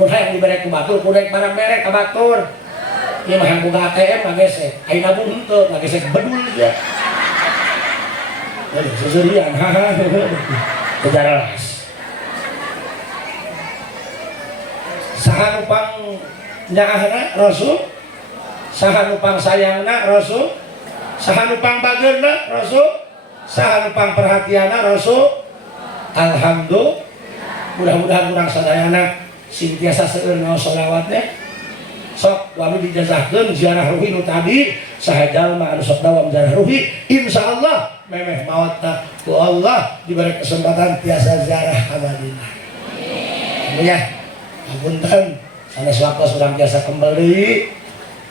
Mun hayang dibere ku batur, kudu barang mere ka batur. Ieu mah hayang boga ATM mah gesek, ayeuna nabung henteu, ngagesek bedul ya. Seserian, haha. Kejaras. Saha nupang nyaahna Rasul, saha nupang sayangna Rasul, saha nupang bageurna Rasul, saha nupang perhatianna Rasul. Alhamdulillah. Mudah-mudahan urang sadayana sintiasa seueur ngaos shalawat teh. Sok kami dijazahkeun ziarah ruhi nu tadi saha jalma anu sok dawam ziarah ruhi, insyaallah memeh maotna ku Allah diberi kesempatan tiasa ziarah ka Madinah. Amin ya. Punten sanes waktu urang biasa kembali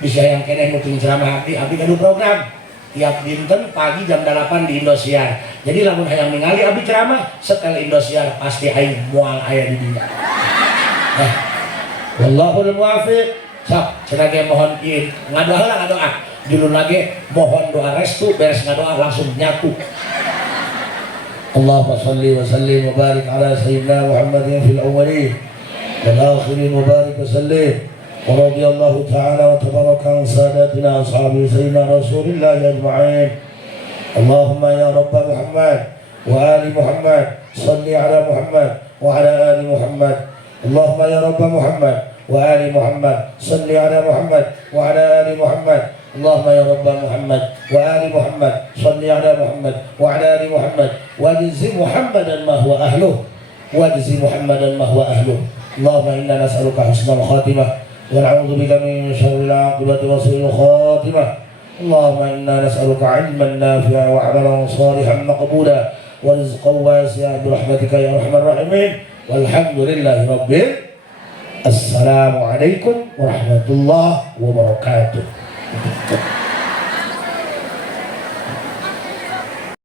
bisa yang keneh muting ceramah abdi ngadu program tiap dinten pagi jam 8 di Indosiar. Jadi lamun hayang ningali abdi ceramah setel Indosiar pasti aing moal aya di dinya. Wallahul muwaffiq. Sok cenah ge mohon ieu ngadoa heula ngadoa. Julun lagi mohon doa restu beres ngadoa langsung nyatu. Allahumma shalli wa sallim wa barik ala sayyidina Muhammadin fil awwalin والآخرين وبارك وسلم ورضي الله تعالى وتبارك عن ساداتنا أصحاب سيدنا رسول الله أجمعين. اللهم يا رب محمد وآل محمد صل على محمد وعلى آل محمد. اللهم يا رب محمد وآل محمد صل على محمد وعلى آل محمد. اللهم يا رب محمد وآل محمد صل على محمد وعلى آل محمد واجزي محمدا ما هو أهله واجزي محمدا ما هو أهله. اللهم إنا نسألك حسن الخاتمة ونعوذ بك من شر العاقبة وسوء الخاتمة. اللهم إنا نسألك علما نافعا وعملا صالحا مقبولا ورزقا واسعا برحمتك يا أرحم الراحمين. والحمد لله رب السلام عليكم ورحمة الله وبركاته.